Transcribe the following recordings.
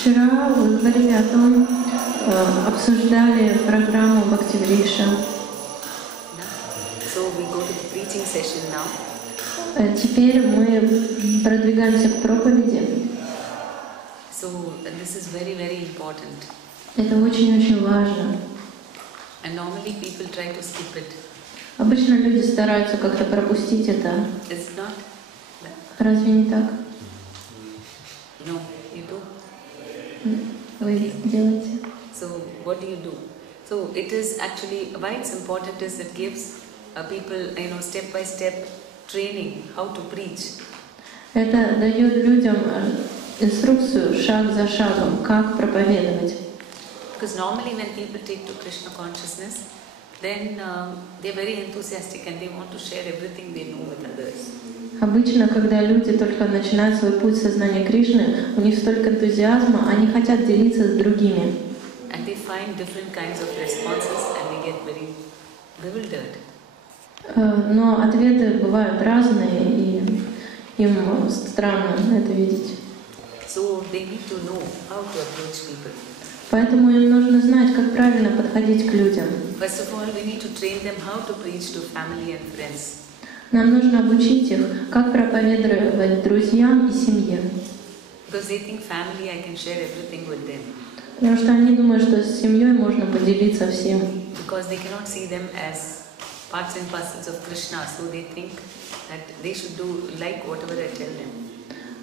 Вчера вы говорили о том, обсуждали программу Бхакти-Вриша. So we go to the preaching session now. Теперь мы продвигаемся к проповеди. So this is very, very important. Это очень-очень важно. And normally people try to skip it. Обычно люди стараются как-то пропустить это. It's not. Разве не так? No, you do. Вы делаете. So what do? So it is actually why it's important is it gives people, step by step training how to preach. Это дает людям инструкцию шаг за шагом, как проповедовать. Because normally when people take to Krishna consciousness, then they're very enthusiastic and they want to share everything they know with others. Обычно, когда люди только начинают свой путь сознания Кришны, у них столько энтузиазма, они хотят делиться с другими. And they find different kinds of responses and they get very bewildered. Но ответы бывают разные, и им странно это видеть. So they need to know how to approach people. Поэтому им нужно знать, как правильно подходить к людям. First of all, we need to train them how to preach to family and friends. Нам нужно обучить их, как проповедовать друзьям и семье. Because they think family, I can share everything with them. Потому что они думают, что с семьей можно поделиться всем. Because they cannot see them as parts and parcels of Krishna, so they think that they should do like whatever I tell them.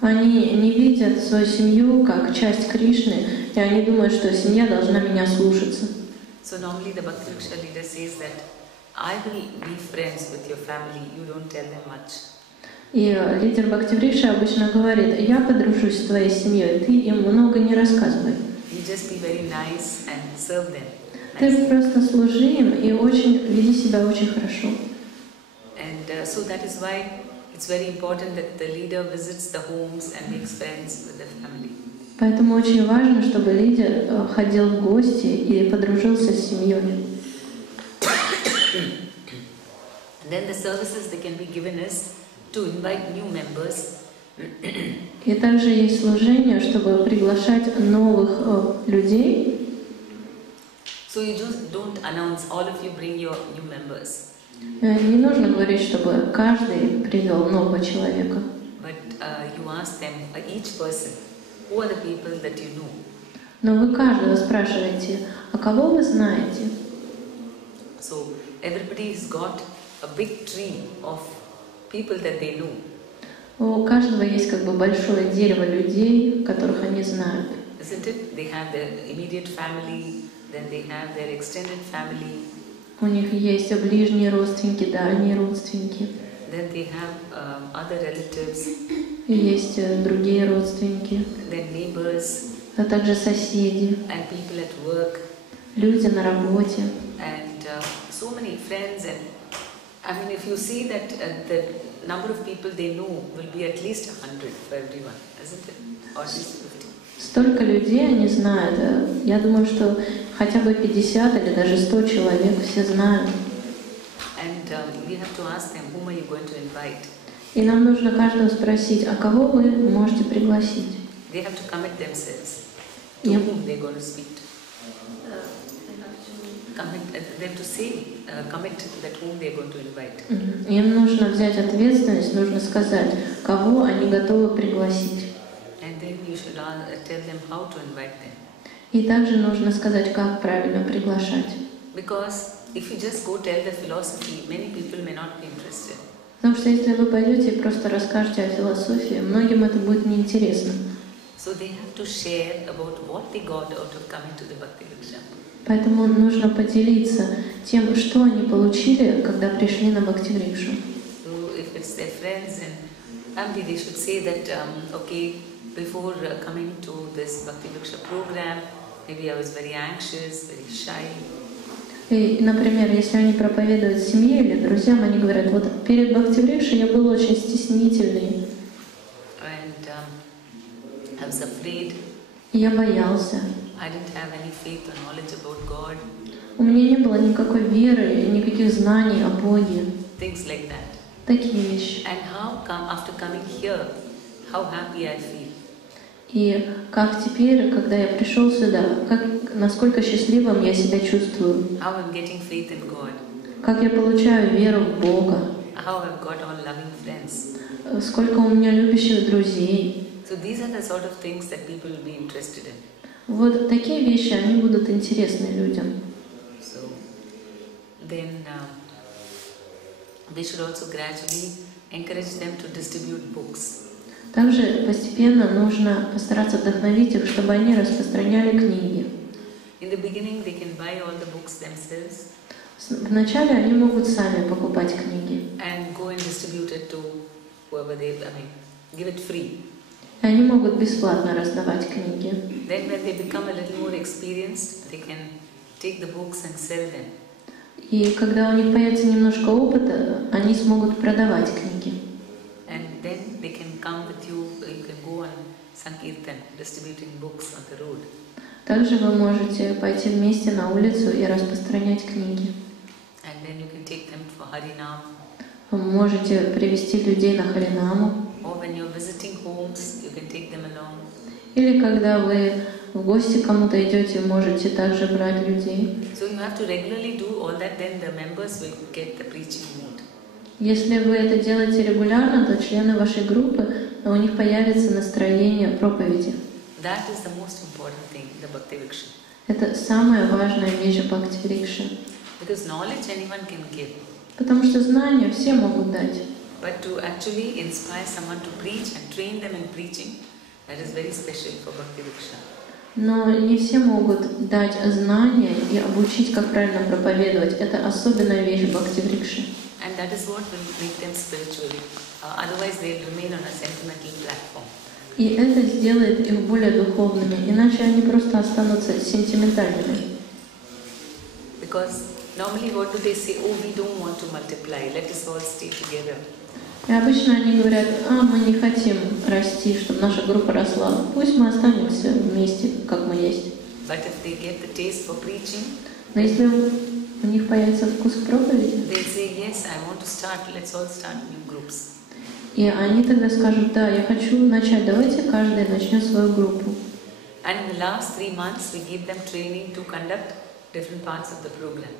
Они не видят свою семью как часть Кришны, и они думают, что семья должна меня слушаться. So normally the Bhakti-Vriksha leader says that I will be friends with your family, you don't tell them much. И лидер Бхакти-Вриша обычно говорит: я подружусь с твоей семьей, ты им много не рассказывай. You just be very nice and serve them. Ты просто служи им и веди себя очень хорошо. And so that is why it's very important that the leader visits the homes and makes friends with the family. Поэтому очень важно, чтобы лидер ходил в гости и подружился с семьей. Then the services that can be given is to invite new members. И также есть служение, чтобы приглашать новых людей. So you just don't announce all of you bring your new members. Не нужно говорить, чтобы каждый привел нового человека. But you ask them, each person, who are the people that you know? Но вы каждого спрашиваете: а кого вы знаете? So everybody has got a big tree of people that they know. У каждого есть как бы большое дерево людей, которых они знают. Isn't it? They have their immediate family, then they have their extended family. У них есть ближние родственники, дальние родственники. Then they have other relatives. И есть другие родственники. Then neighbors. А также соседи. And people at work. Люди на работе. And so many friends. And I mean, if you see that the number of people they know will be at least 100 for everyone, isn't it? Or at least 50. Столько людей они знают. Я думаю, что хотя бы 50 или даже 100 человек все знают. And we have to ask them, whom are you going to invite? И нам нужно каждого спросить: а кого вы можете пригласить? They have to commit themselves to whom they're going to speak to. Them to say, commit that whom they're going to invite. Им нужно взять ответственность, нужно сказать, кого они готовы пригласить. And then you should tell them how to invite them. И также нужно сказать, как правильно приглашать. Because if you just go tell the philosophy, many people may not be interested. Потому что если вы пойдете и просто расскажете о философии, многим это будет неинтересно. So they have to share about what they got out of coming to the Bhakti-Vriksha. Поэтому нужно поделиться тем, что они получили, когда пришли на Бхакти-Врикшу. So if it's their friends and family, they should say that, okay, before coming to this Bhakti-Vriksha program, maybe I was very anxious, very shy. И, например, если они проповедуют семье или друзьям, они говорят: вот перед Бхакти-Врикшей я был очень стеснительный. And I was afraid. Я боялся. I didn't have any faith or knowledge about God. У меня не было никакой веры, никаких знаний о Боге. Things like that. Такие вещи. And how come after coming here, how happy I feel. И как теперь, когда я пришел сюда, насколько счастливым я себя чувствую, how I'm getting faith in God, как я получаю веру в Бога, how I've got all loving friends. сколько у меня любящих друзей. So these are the sort of things that people will be interested in. Вот такие вещи, они будут интересны людям. So then we should also gradually encourage them to distribute books. Также постепенно нужно постараться вдохновить их, чтобы они распространяли книги. In the beginning, they can buy all the books themselves. Вначале они могут сами покупать книги. And go and distribute it to whoever give it free. И они могут бесплатно раздавать книги. Then when they become a little more experienced, they can take the books and sell them. И когда у них появится немножко опыта, они смогут продавать книги. And then they can come with you, you can go on Sankirtan, distributing books on the road. Также вы можете пойти вместе на улицу и распространять книги. And then you can take them for Harinam. Вы можете привести людей на Харинаму. Or when you're visiting homes, you can take them along. Или когда вы в гости кому-то идете, можете также брать людей. So you have to regularly do all that, then the members will get the preaching mood. Если вы это делаете регулярно, то члены вашей группы, у них появится настроение проповеди. That is the most important thing, the Bhakti Vriksha. Это самая важная вещь в Бхакти Врикше. Because knowledge anyone can give. Потому что знания все могут дать. But to actually inspire someone to preach and train them in preaching, that is very special for Bhakti Vriksha. Но не все могут дать знания и обучить, как правильно проповедовать. Это особенная вещь в Бхакти Врикше. And that is what will make them spiritual. Otherwise they'll remain on a sentimental platform. И это сделает их более духовными, иначе они просто останутся сентиментальными. Because normally what do they say? Oh, we don't want to multiply. Let us all stay together. И обычно они говорят: мы не хотим расти, чтобы наша группа росла. Пусть мы останемся вместе, как мы есть. But if they get the taste for preaching, но если у них появится вкус к проповеди, they say, yes, I want to start. Let's all start new groups. И они тогда скажут: да, я хочу начать, давайте каждый начнет свою группу. And in the last 3 months, we give them training to conduct different parts of the program.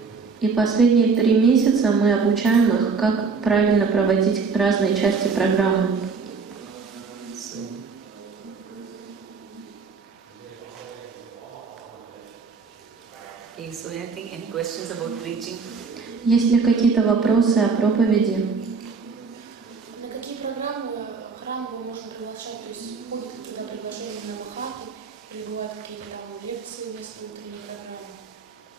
И последние 3 месяца мы обучаем их, как правильно проводить разные части программы. Okay, so any questions about preaching? Есть ли какие-то вопросы о проповеди? На какие программы храмы можно приглашать? То есть ходят ли туда приглашения на вахаты, или бывают какие-то там лекции вместо утренней программы?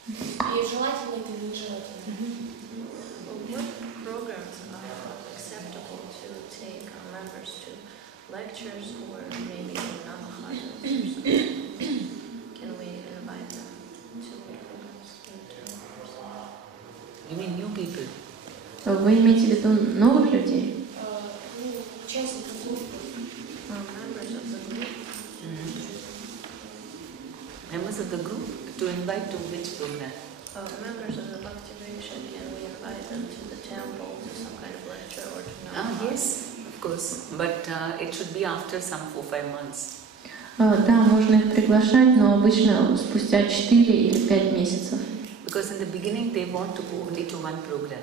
И желательно это или нежелательно? What programs are acceptable to take our members to? Lectures or maybe navahatas or something? Can we invite them to programs? You mean new people? Вы имеете в виду новых людей? Участников группы. Members of the group. Members of the group to invite to which program? Members of the Bhakti Vriksha, can we invite them to the temple to some kind of lecture or to navahat? Yes, of course. But it should be after some 4-5 months. Да, можно их приглашать, но обычно спустя 4 или 5 месяцев. Because in the beginning they want to go only to one program.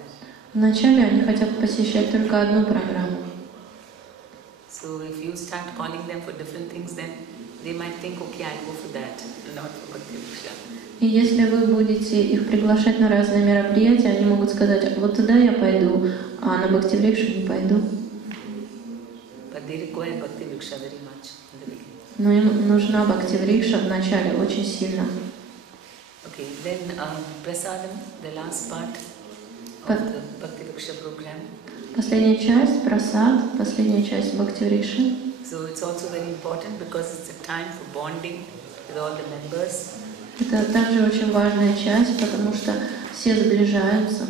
Вначале они хотят посещать только одну программу. So if you start calling them for different things, then they might think, okay, I'll go for that, not for Bhakti Vriksha. И если вы будете их приглашать на разные мероприятия, они могут сказать: вот туда я пойду, а на Бхакти Врикшу не пойду. But they require Bhakti Vriksha very much in the beginning. Но им нужна Бхакти Врикша в начале очень сильно. Okay, then prasadam, the last part of the Bhakti Vriksha program. Последняя часть, прасад, последняя часть Бхакти Врикши. So it's also very important because it's a time for bonding with all the members. Это также очень важная часть, потому что все сближаются.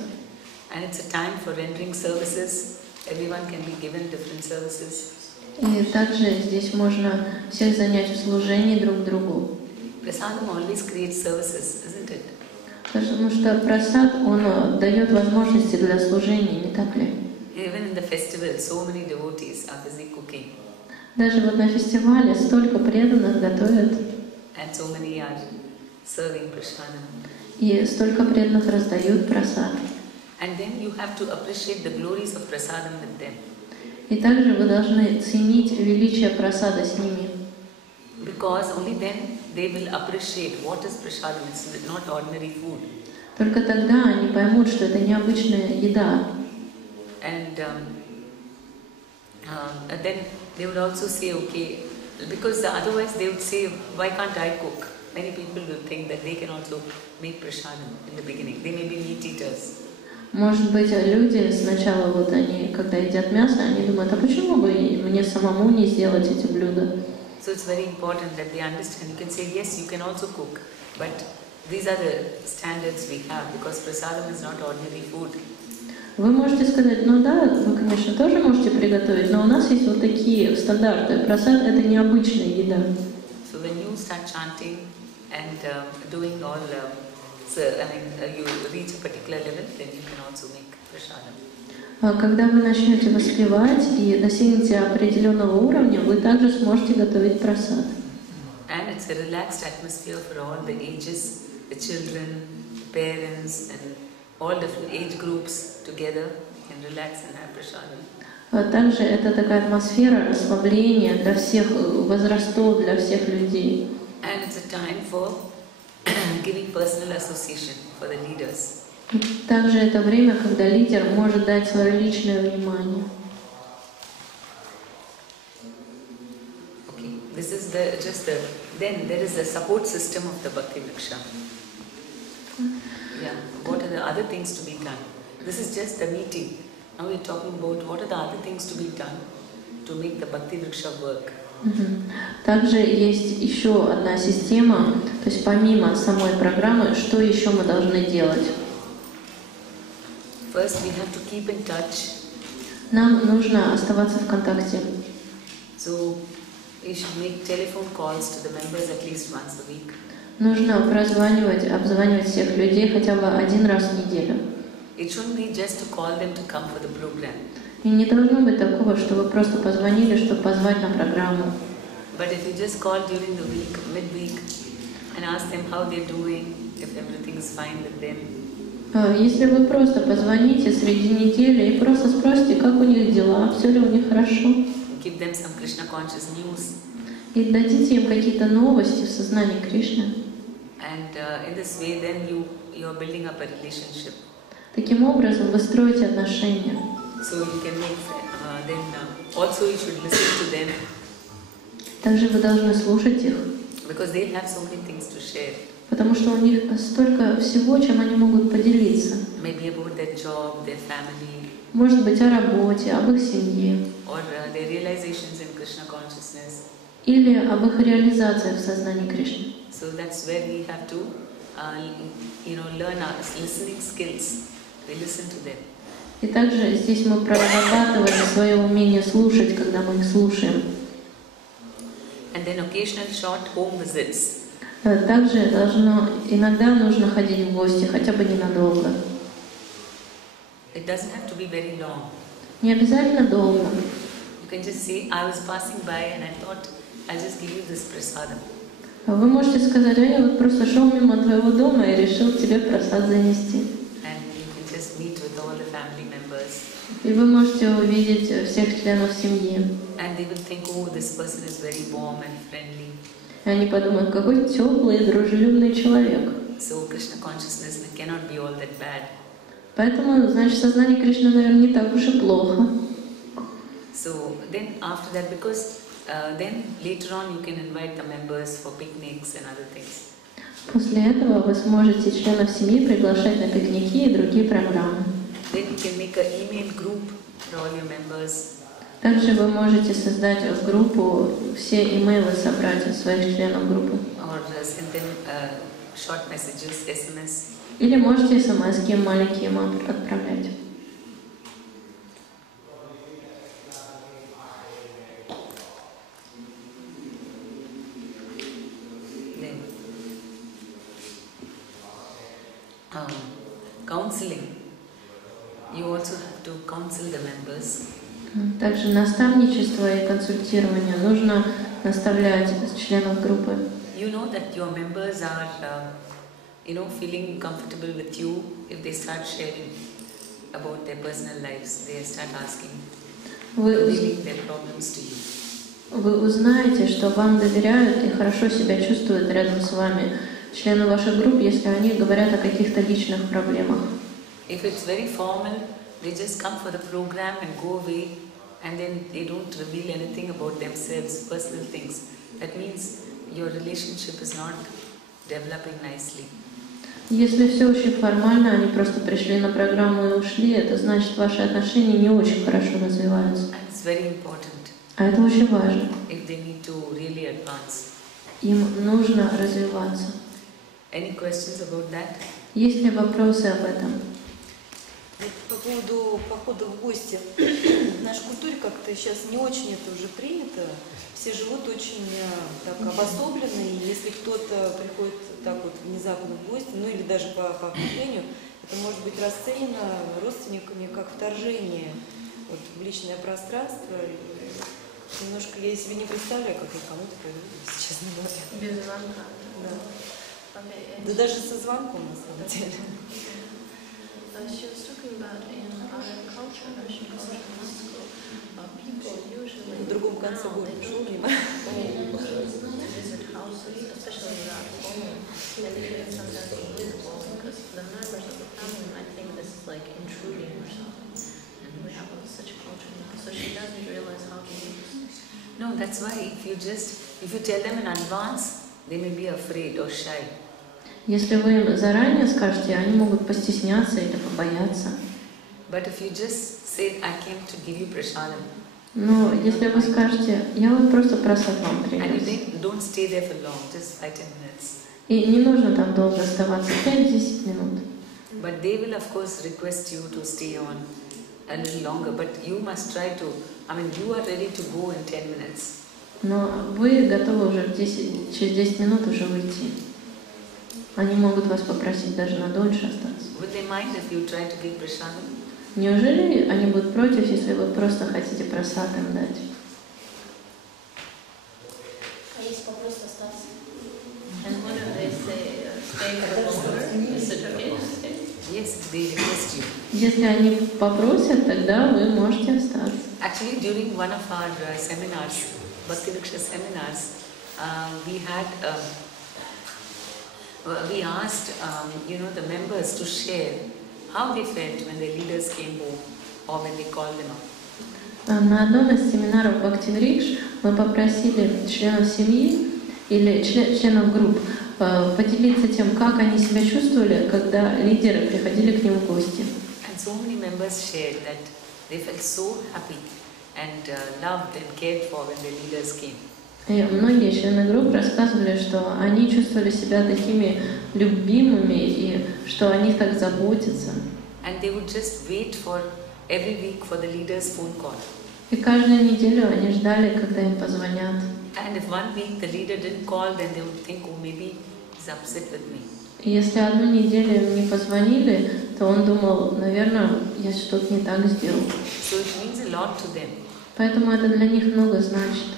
And it's a time for rendering services. Everyone can be given different services. И также здесь можно всех занять в служении друг другу. Prasadam always creates services, isn't it? Потому что прасад, он дает возможности для служения, не так ли? Even in the festival, so many devotees are busy cooking. Даже вот на фестивале столько преданных готовят, and so many are serving prasadam. и столько преданных раздают прасад. And then you have to appreciate the glories of prasadam with them. И также вы должны ценить величие прасада с ними. Because only then they will appreciate what is prasadam. It's not ordinary food. Только тогда они поймут, что это необычная еда. And then they would also say, okay, because otherwise they would say, why can't I cook? Many people will think that they can also make prasadam in the beginning. They may be meat eaters. Может быть, люди сначала, вот они, когда едят мясо, они думают, а почему бы мне самому не сделать эти блюда? So it's very important that they understand. You can say, yes, you can also cook, but these are the standards we have, because prasadam is not ordinary food. Вы можете сказать, ну да, вы, конечно, тоже можете приготовить, но у нас есть вот такие стандарты. Прасад — это необычная еда. So when you start chanting and doing all, you reach a particular level, then you can also make prasadam. Когда вы начнете воспевать и достигнете определенного уровня, вы также сможете готовить прасад. And it's a relaxed atmosphere for all the ages, the children, the parents, and all different age groups together can relax and have prasadam. Также это такая атмосфера расслабления для всех возрастов, для всех людей. And it's a time for giving personal association for the leaders. Также это время, когда лидер может дать свое личное внимание. Okay, this is then there is the support system of the Bhakti Vriksha. Yeah, what are the other things to be done? This is just the meeting. Now we're talking about what are the other things to be done to make the Bhakti Vriksha work. Также есть еще одна система, то есть помимо самой программы, что еще мы должны делать? First, we have to keep in touch. Нам нужно оставаться в контакте. So you should make telephone calls to the members at least once a week. Нужно обзванивать всех людей хотя бы один раз в неделю. It shouldn't be just to call them to come for the program. И не должно быть такого, что вы просто позвонили, чтобы позвать на программу. But if you just call during the week, midweek, and ask them how they're doing, if everything is fine with them. Если вы просто позвоните среди недели и просто спросите, как у них дела, все ли у них хорошо, Give them some Krishna conscious news. и дадите им какие-то новости в сознании Кришны. And in this way, then you are building up a relationship. Таким образом, вы строите отношения. So you can make also you should listen to them. Также вы должны слушать их, Because they'll have so many things to share. потому что у них столько всего, чем они могут поделиться. Maybe about their job, their family, Может быть, о работе, об их семье, or their realizations in Krishna consciousness. или об их реализациях в сознании Кришны. So that's where we have to, learn our listening skills. We listen to them. И также здесь мы прорабатываем свое умение слушать, когда мы их слушаем. And then occasional short home visits. Также иногда нужно ходить в гости, хотя бы ненадолго. It doesn't have to be very long. Не обязательно долго. You can just say, I was passing by and I thought I'll just give you this prasadam. Вы можете сказать, я вот просто шел мимо твоего дома и решил тебе просад занести. And you can just meet with all the family members. И вы можете увидеть всех членов семьи. And they will think, oh, this person is very warm and friendly. И они подумают, какой теплый и дружелюбный человек. So Krishna consciousness cannot be all that bad. Поэтому, значит, сознание Кришны, наверное, не так уж и плохо. So then after that, because then later on you can invite the members for picnics and other things. После этого вы сможете членов семьи приглашать на пикники и другие программы. Then you can make an email group for all your members. Также вы можете создать группу, все имейлы собрать своих членов группы. Or send them short messages, SMS. Или можете смс-ки маленькие отправлять. Then counseling. You also have to counsel the members. Также наставничество и консультирование нужно наставлять членов группы. You know that your members are, feeling comfortable with you if they start sharing about their personal lives. They start asking, revealing their problems to you. Вы узнаете, что вам доверяют и хорошо себя чувствуют рядом с вами члены ваших групп, если они говорят о каких-то личных проблемах. If it's very formal, they just come for the program and go away, and then they don't reveal anything about themselves, personal things. That means your relationship is not developing nicely. Если все очень формально, они просто пришли на программу и ушли, это значит, ваши отношения не очень хорошо развиваются. And it's very important. А это очень важно. If they need to really advance. Им нужно развиваться. Any questions about that? Есть ли вопросы об этом? По поводу похода в гости. В нашей культуре как-то сейчас не очень это уже принято. Все живут очень так обособленно, и если кто-то приходит так вот внезапно в гости, ну или даже по окружению, это может быть расценено родственниками как вторжение вот, в личное пространство. Немножко я себе не представляю, как я кому-то поведу, если честно говоря. Без звонка. Да. Okay, Да даже со звонком, на самом деле. She was talking about in our culture, Russian culture, people usually На другом конце города шел мимо. visit houses, especially without phone, and they feel sometimes invisible because the members of the family might think this is like intruding or something. And we have such a culture now, so she doesn't realize how to use. No, that's why if you tell them in advance, they may be afraid or shy. Если вы им заранее скажете, они могут постесняться или побояться. But if you just say, I came to give you prasadam, Но если вы скажете, я вот просто просад вам and принес. you don't stay there for long, just 5-10 minutes. И не нужно там долго оставаться, 5-10 минут. But they will of course request you to stay on a little longer, but you must try to, you are ready to go in 10 minutes. Но вы готовы уже через 10 минут уже уйти. Они могут вас попросить даже на дольше остаться. Would they mind if you try to give prasadam? Неужели они будут против, если вы просто хотите просад им дать? А если попросят остаться? And what do they say? Stay for longer? Is it okay to stay? Yes, if they request you. Если они попросят, тогда вы можете остаться. Actually, during one of our seminars, Bhakti-Vriksha seminars, we asked the members to share how they felt when their leaders came home or when they called them up. На одном из семинаров Бхакти-Врикш мы попросили членов семьи или членов групп поделиться тем, как они себя чувствовали, когда лидеры приходили к ним в гости. And so many members shared that they felt so happy and loved and cared for when their leaders came. И многие члены групп рассказывали, что они чувствовали себя такими любимыми и что о них так заботятся. And they would just wait for every week for the leader's phone call. И каждую неделю они ждали, когда им позвонят. And if one week the leader didn't call, then they would think, oh, maybe he's upset with me. И если одну неделю им не позвонили, то он думал, наверное, я что-то не так сделал. So it means a lot to them. Поэтому это для них много значит.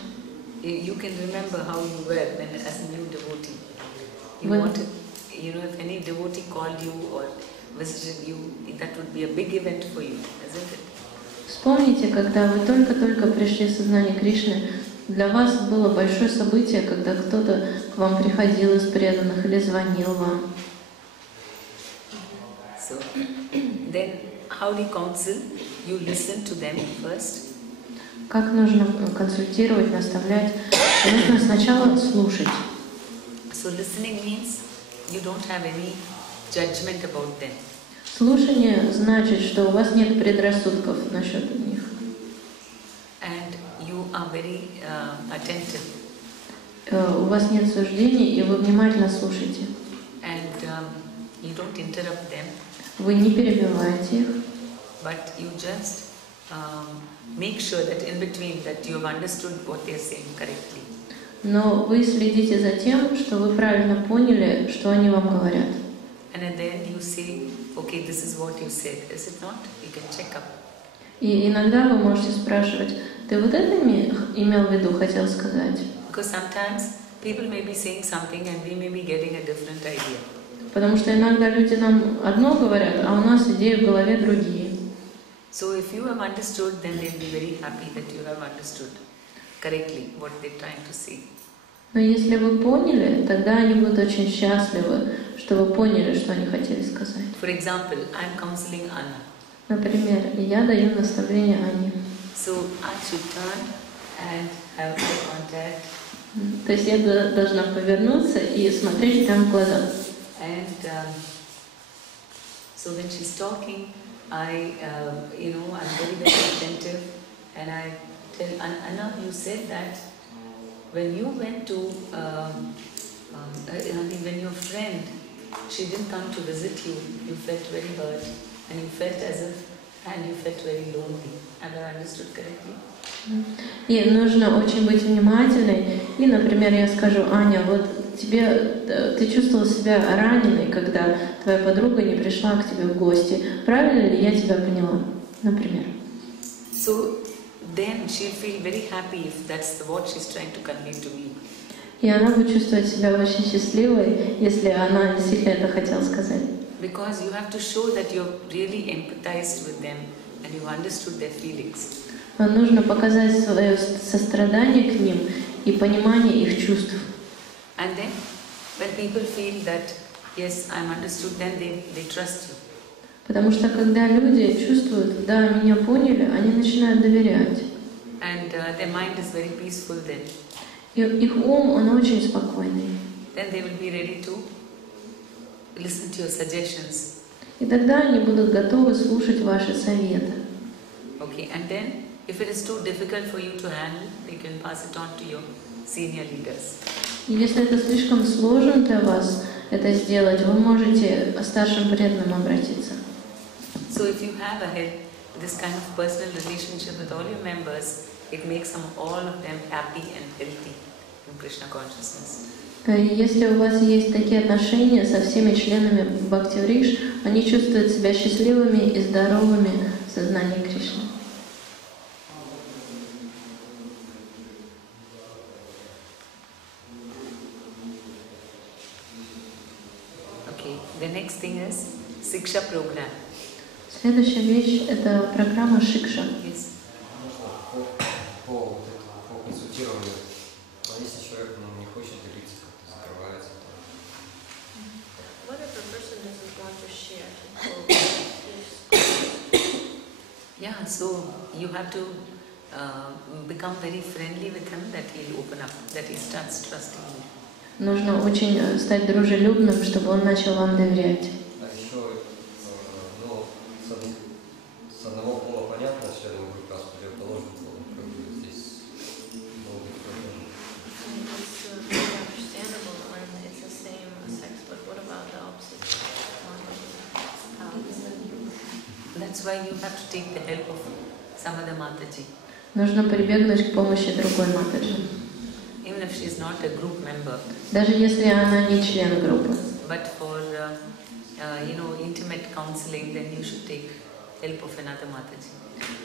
You can remember how you were when, as a new devotee. You When- wanted, if any devotee called you or visited you, that would be a big event for you, isn't it? Вспомните, когда вы только-только пришли в сознание Кришны, для вас было большое событие, когда кто-то к вам приходил из преданных или звонил вам. So, then how do you counsel? You listen to them first. Как нужно консультировать, наставлять? Нужно сначала слушать. So listening means you don't have any judgment about them. Слушание значит, что у вас нет предрассудков насчет них. And you are very attentive. У вас нет суждений, и вы внимательно слушаете. And you don't interrupt them, Вы не перебиваете их, but you just make sure that in between that you have understood what they are saying correctly. но вы следите за тем, что вы правильно поняли, что они вам говорят. And at the end you say, okay, this is what you said. Is it not? You can check up. И иногда вы можете спрашивать, ты вот это имел в виду, хотел сказать? Because sometimes people may be saying something and we may be getting a different idea. Потому что иногда люди нам одно говорят, а у нас идеи в голове другие. So if you have understood, then they'll be very happy that you have understood correctly what they're trying to say. Но если вы поняли, тогда они будут очень счастливы, что вы поняли, что они хотели сказать. For example, I'm counseling Anna. Например, я даю наставление Ане. So I should turn and have eye contact. То есть я должна повернуться и смотреть прямо в глаза. And so when she's talking, I'm very, very attentive, and I tell Anna, you said that when you went to, when your friend, she didn't come to visit you, you felt very hurt, and you felt as if, and you felt very lonely. Have I understood correctly? И нужно очень быть внимательной. И, например, я скажу, Аня, вот ты чувствовала себя раненой, когда твоя подруга не пришла к тебе в гости. Правильно ли я тебя поняла? Например. So then she'll feel very happy if that's what she's trying to convey to me. И она будет чувствовать себя очень счастливой, если она действительно это хотела сказать. Because you have to show that you've really empathized with them and you've understood their feelings. Нужно показать свое сострадание к ним и понимание их чувств. And then, when people feel that, yes, I'm understood, then they trust you. Потому что когда люди чувствуют, да, меня поняли, они начинают доверять. And their mind is very peaceful then. И их ум, он очень спокойный. Then they will be ready to listen to your suggestions. И тогда они будут готовы слушать ваши советы. Okay, and then, if it is too difficult for you to handle, you can pass it on to your senior leaders. И если это слишком сложно для вас это сделать, вы можете к старшим преданным обратиться. So if you have this kind of personal relationship with all your members, it makes all of them happy and healthy in Krishna consciousness. Если у вас есть такие отношения со всеми членами Бхакти-врикш, они чувствуют себя счастливыми и здоровыми в сознании Кришны. The next thing is Siksha program. Следующая вещь – это программа Шикша. Yes. По консультированию, если человек не хочет делиться, как-то закрывается. What if a person doesn't want to share? Yeah, so you have to become very friendly with him, that he'll open up, that he starts trusting you. Нужно очень стать дружелюбным, чтобы он начал вам доверять. А еще, с одного пола понятно, членом группы, а с противоположного пола, как бы здесь долго проблема. It's very understandable when it's the same sex, but what about the opposite sex? That's why you have to take the help of some other Mataji. Нужно прибегнуть к помощи другой Матаджи. Even if she is not a group member. Даже если она не член группы. But for intimate counseling, then you should take help of another Mataji.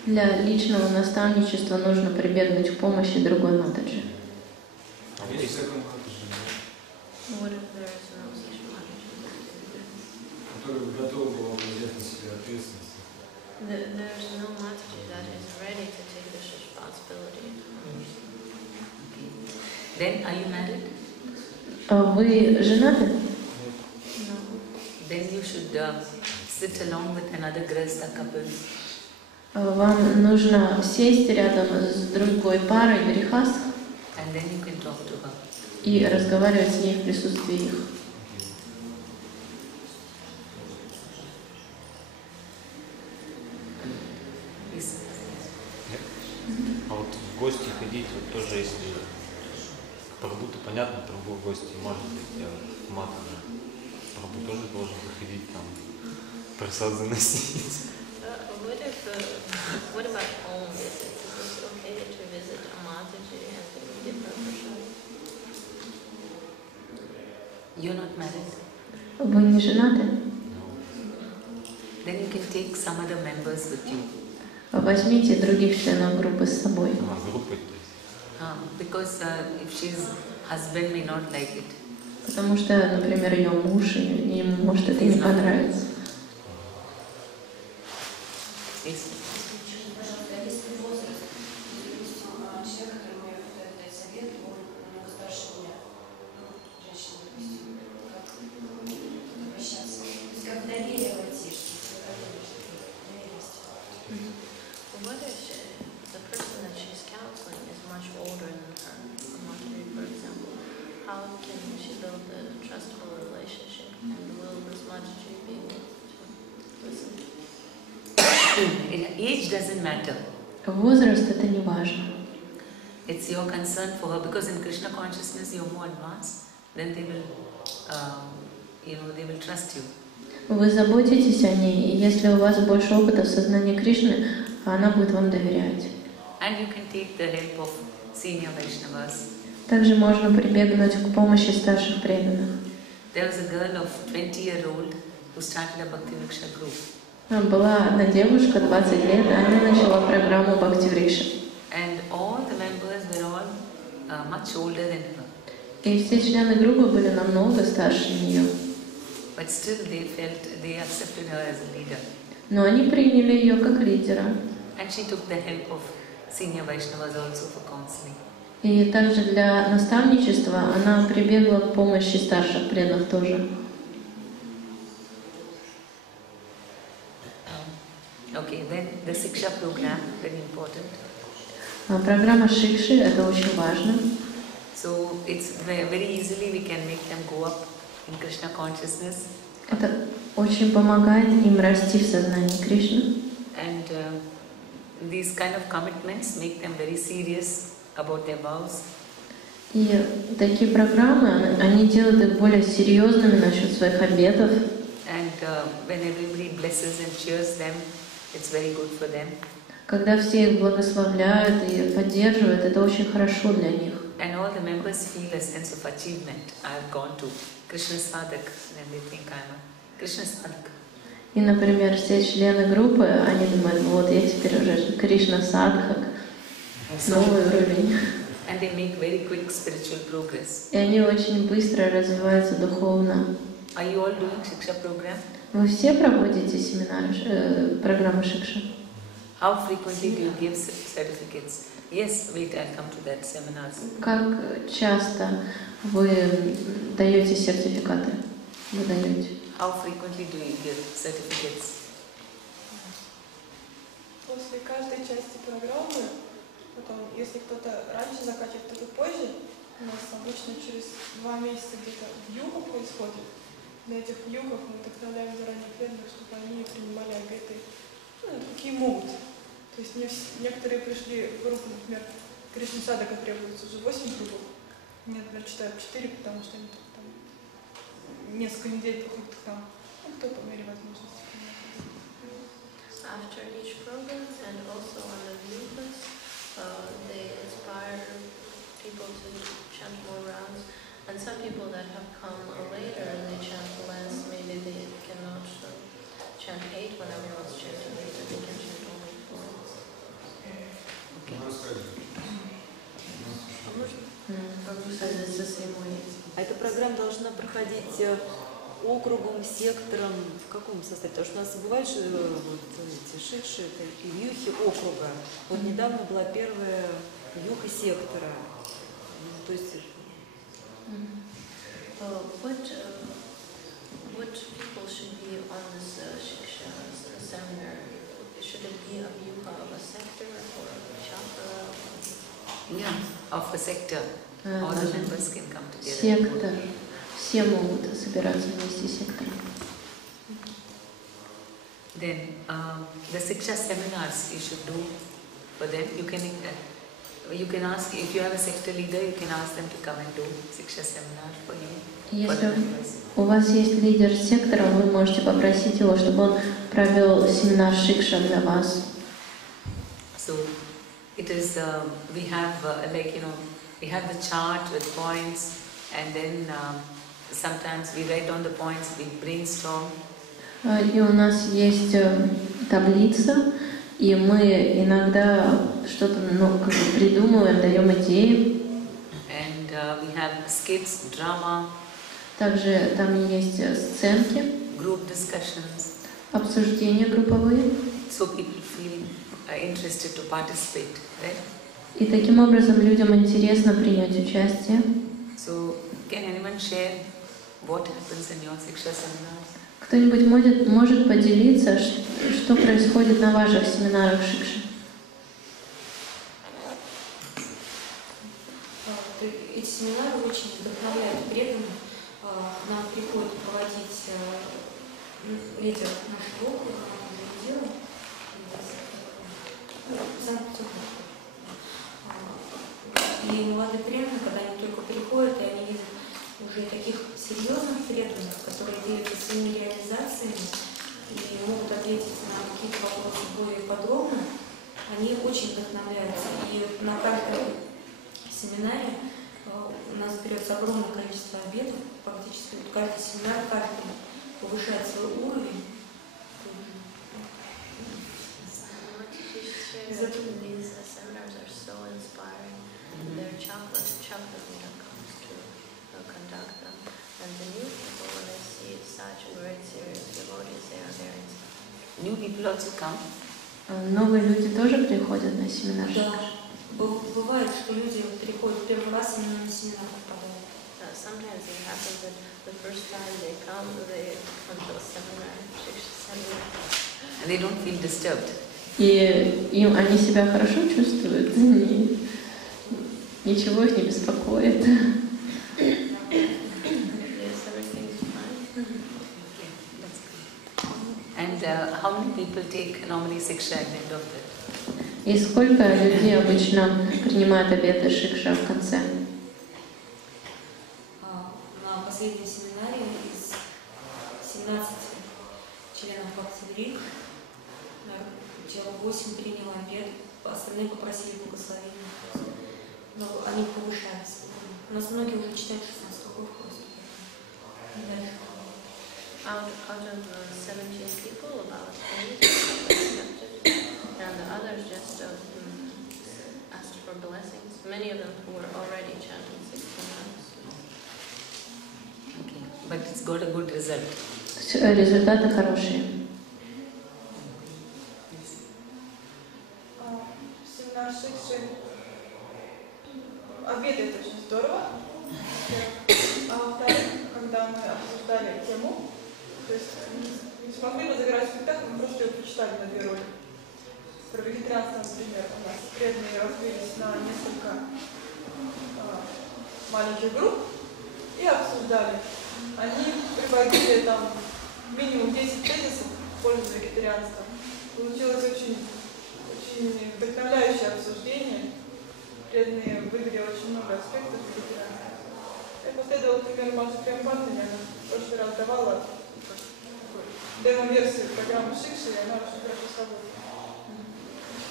Для личного наставничества нужно прибегнуть к помощи другой Матаджи. What if there is no such Mataji? Который готов был взять на себя ответственность. There is no Mataji that is ready to take this responsibility. Then, are you married? Вы женаты? No. Then you should sit along with another Grahastha couple. Вам нужно сесть рядом с другой парой грехастх And then you can talk to her. и разговаривать с ней в присутствии их. А вот в гости ходить, вот тоже если Прабху-то понятно, Прабху в гости может быть, а мат уже. Прабху тоже должен заходить там, просад заносить. What about home visits? Is it okay to visit a Mataji and to give her prasad? You're not married? Вы не женаты? Then you can take some other members with you. возьмите других членов группы с собой. Группой, то есть. Because if she's husband may not like it. Потому что, например, ее муж, и ему может это не понравится. Пожалуйста, а если возраст, допустим, человек, которому я пытаюсь дать совет, он намного старше меня, женщина, допустим, как обращаться? То есть как доверие войти, что доверенность. What if the person that she's counseling is much older than her, Marjorie, for example? How can she build a trustful relationship, and will this Marjorie be able to listen? Age doesn't matter. Возраст это не важно. It's your concern for her, because in Krishna consciousness you're more advanced, then they will, they will trust you. Вы заботитесь о ней, и если у вас больше опыта в сознании Кришны, она будет вам доверять. And you can take the help of senior Vaishnavas. Также можно прибегнуть к помощи старших преданных. There was a girl of 20-year-old who started a Bhakti Vriksha group. Была одна девушка, 20 лет, и она начала программу Бхакти Врикша. And all the members were all much older than her. И все члены группы были намного старше нее. But still they accepted her as a leader. Но они приняли ее как лидера. And she took the help of senior Vaishnavas also for counseling. И также для наставничества она прибегла к помощи старших преданных тоже. Okay, then the Siksha program, very important. Программа Шикши — это очень важно. So it's very easily we can make them go up in Krishna consciousness. Это очень помогает им расти в сознании Кришны. And these kind of commitments make them very serious about their vows. И такие программы, они делают их более серьезными насчет своих обетов. And when everybody blesses and cheers them, it's very good for them. Когда все их благословляют и поддерживают, это очень хорошо для них. And all the members feel a sense of achievement. I've gone to Krishna Sadhak, and they think I'm a Krishna Sadhak. И, например, все члены группы, они думают, вот я теперь уже Кришна Садхак, новый уровень. And they make very quick spiritual progress. И они очень быстро развиваются духовно. Are you all doing Shiksha program? Вы все проводите семинары, программы Шикша? How frequently do you give certificates? Yes, wait, I'll come to that seminars. Как часто вы даете сертификаты? Вы даете? How frequently do you give certificates? После каждой части программы, потом, если кто-то раньше заканчивает, кто-то позже, у нас обычно через 2 месяца где-то вьюга происходит. На этих вьюгах мы вдохновляем заранее преданных, чтобы они принимали агеты, какие могут. То есть некоторые пришли в группу, например, Кришна Садака требуется уже 8 групп. Мне, например, читают 4, потому что они там несколько недель проходят к нам. Кто по мере возможности. After each program and also on the views, they inspire people to chant more rounds. And some people that have come later, they chant less. Maybe they cannot chant 8 when everyone's chanting 8, but they can chant only 4. А эта программа должна проходить округом, сектором, в каком составе? Потому что у нас бывают же вот эти шикши, и вьюхи округа. Вот недавно была первая вьюха сектора. То есть What people should be on this Shiksha seminar? Should it be a vyuha of a sector or a chakra? Yeah, of a sector. All the members can come together. Сектор. Все могут собираться вместе сектором. Then the Siksha seminars you should do for them. You can ask, if you have a sector leader, you can ask them to come and do Siksha seminar for you. Если у вас есть лидер сектора, вы можете попросить его, чтобы он провел семинар Шикша для вас. So it is, we have we have the chart with points, and then sometimes we write down the points, we brainstorm. И у нас есть таблица, И мы иногда что-то как бы придумываем, даем идеи. And we have skits, drama. Также там есть сценки, group discussions. Обсуждения групповые. So people feel interested to participate, right? И таким образом людям интересно принять участие. So can anyone share what happens in your Shiksha seminars? Кто-нибудь может поделиться, что происходит на ваших семинарах Шикши? Эти семинары очень вдохновляют преданных. К нам приходят проводить лидер нашей группы, дело. И молодые преданные, когда они только приходят, и они видят уже таких серьезных преданных, которые делятся своими реализациями и могут ответить на какие-то вопросы более подробно, они очень вдохновляются. И на каждом семинаре у нас берется огромное количество обедов, практически каждый семинар, каждый повышает свой уровень. These seminars are so inspiring. They're chocolate when it comes to conduct them. And the new people, when they see such great serious devotees, they are very inspired. New people also come. Новые люди тоже приходят на семинар? Да. Бывает, что люди приходят первый раз именно на семинар попадают. Sometimes it happens that the first time they come to a seminar, and they don't feel disturbed. И они себя хорошо чувствуют, ничего их не беспокоит. And how many people take normally Shiksha at the end of it? И сколько людей обычно принимают обеты Шикша в конце? На последнем семинаре из 17 членов ППдд18 8 приняло обет, остальные попросили благословения. Но они повышаются. У нас многие уже читают 16 стихов просто. Out of 17 people, about 8 accepted, and the others just asked for blessings. Many of them were already chanting 16 months. Okay, but it's got a good result. Результаты хорошие. Семинар Шикши, обеды это очень здорово. А во-вторых, когда мы обсуждали тему, то есть не смогли бы загорать спектакль, мы просто его прочитали на 2 роли. Про вегетарианство, например, у нас преданные разбились на несколько маленьких групп и обсуждали. Они приводили там минимум 10 тезисов в пользу вегетарианства. Получилось очень вдохновляющее обсуждение. Преданные вывели очень много аспектов вегетарианства. Я последовала примеру Маши Прямпатани, она в прошлый раз давала демо-версию программы Шикши, и она очень хорошо сработала.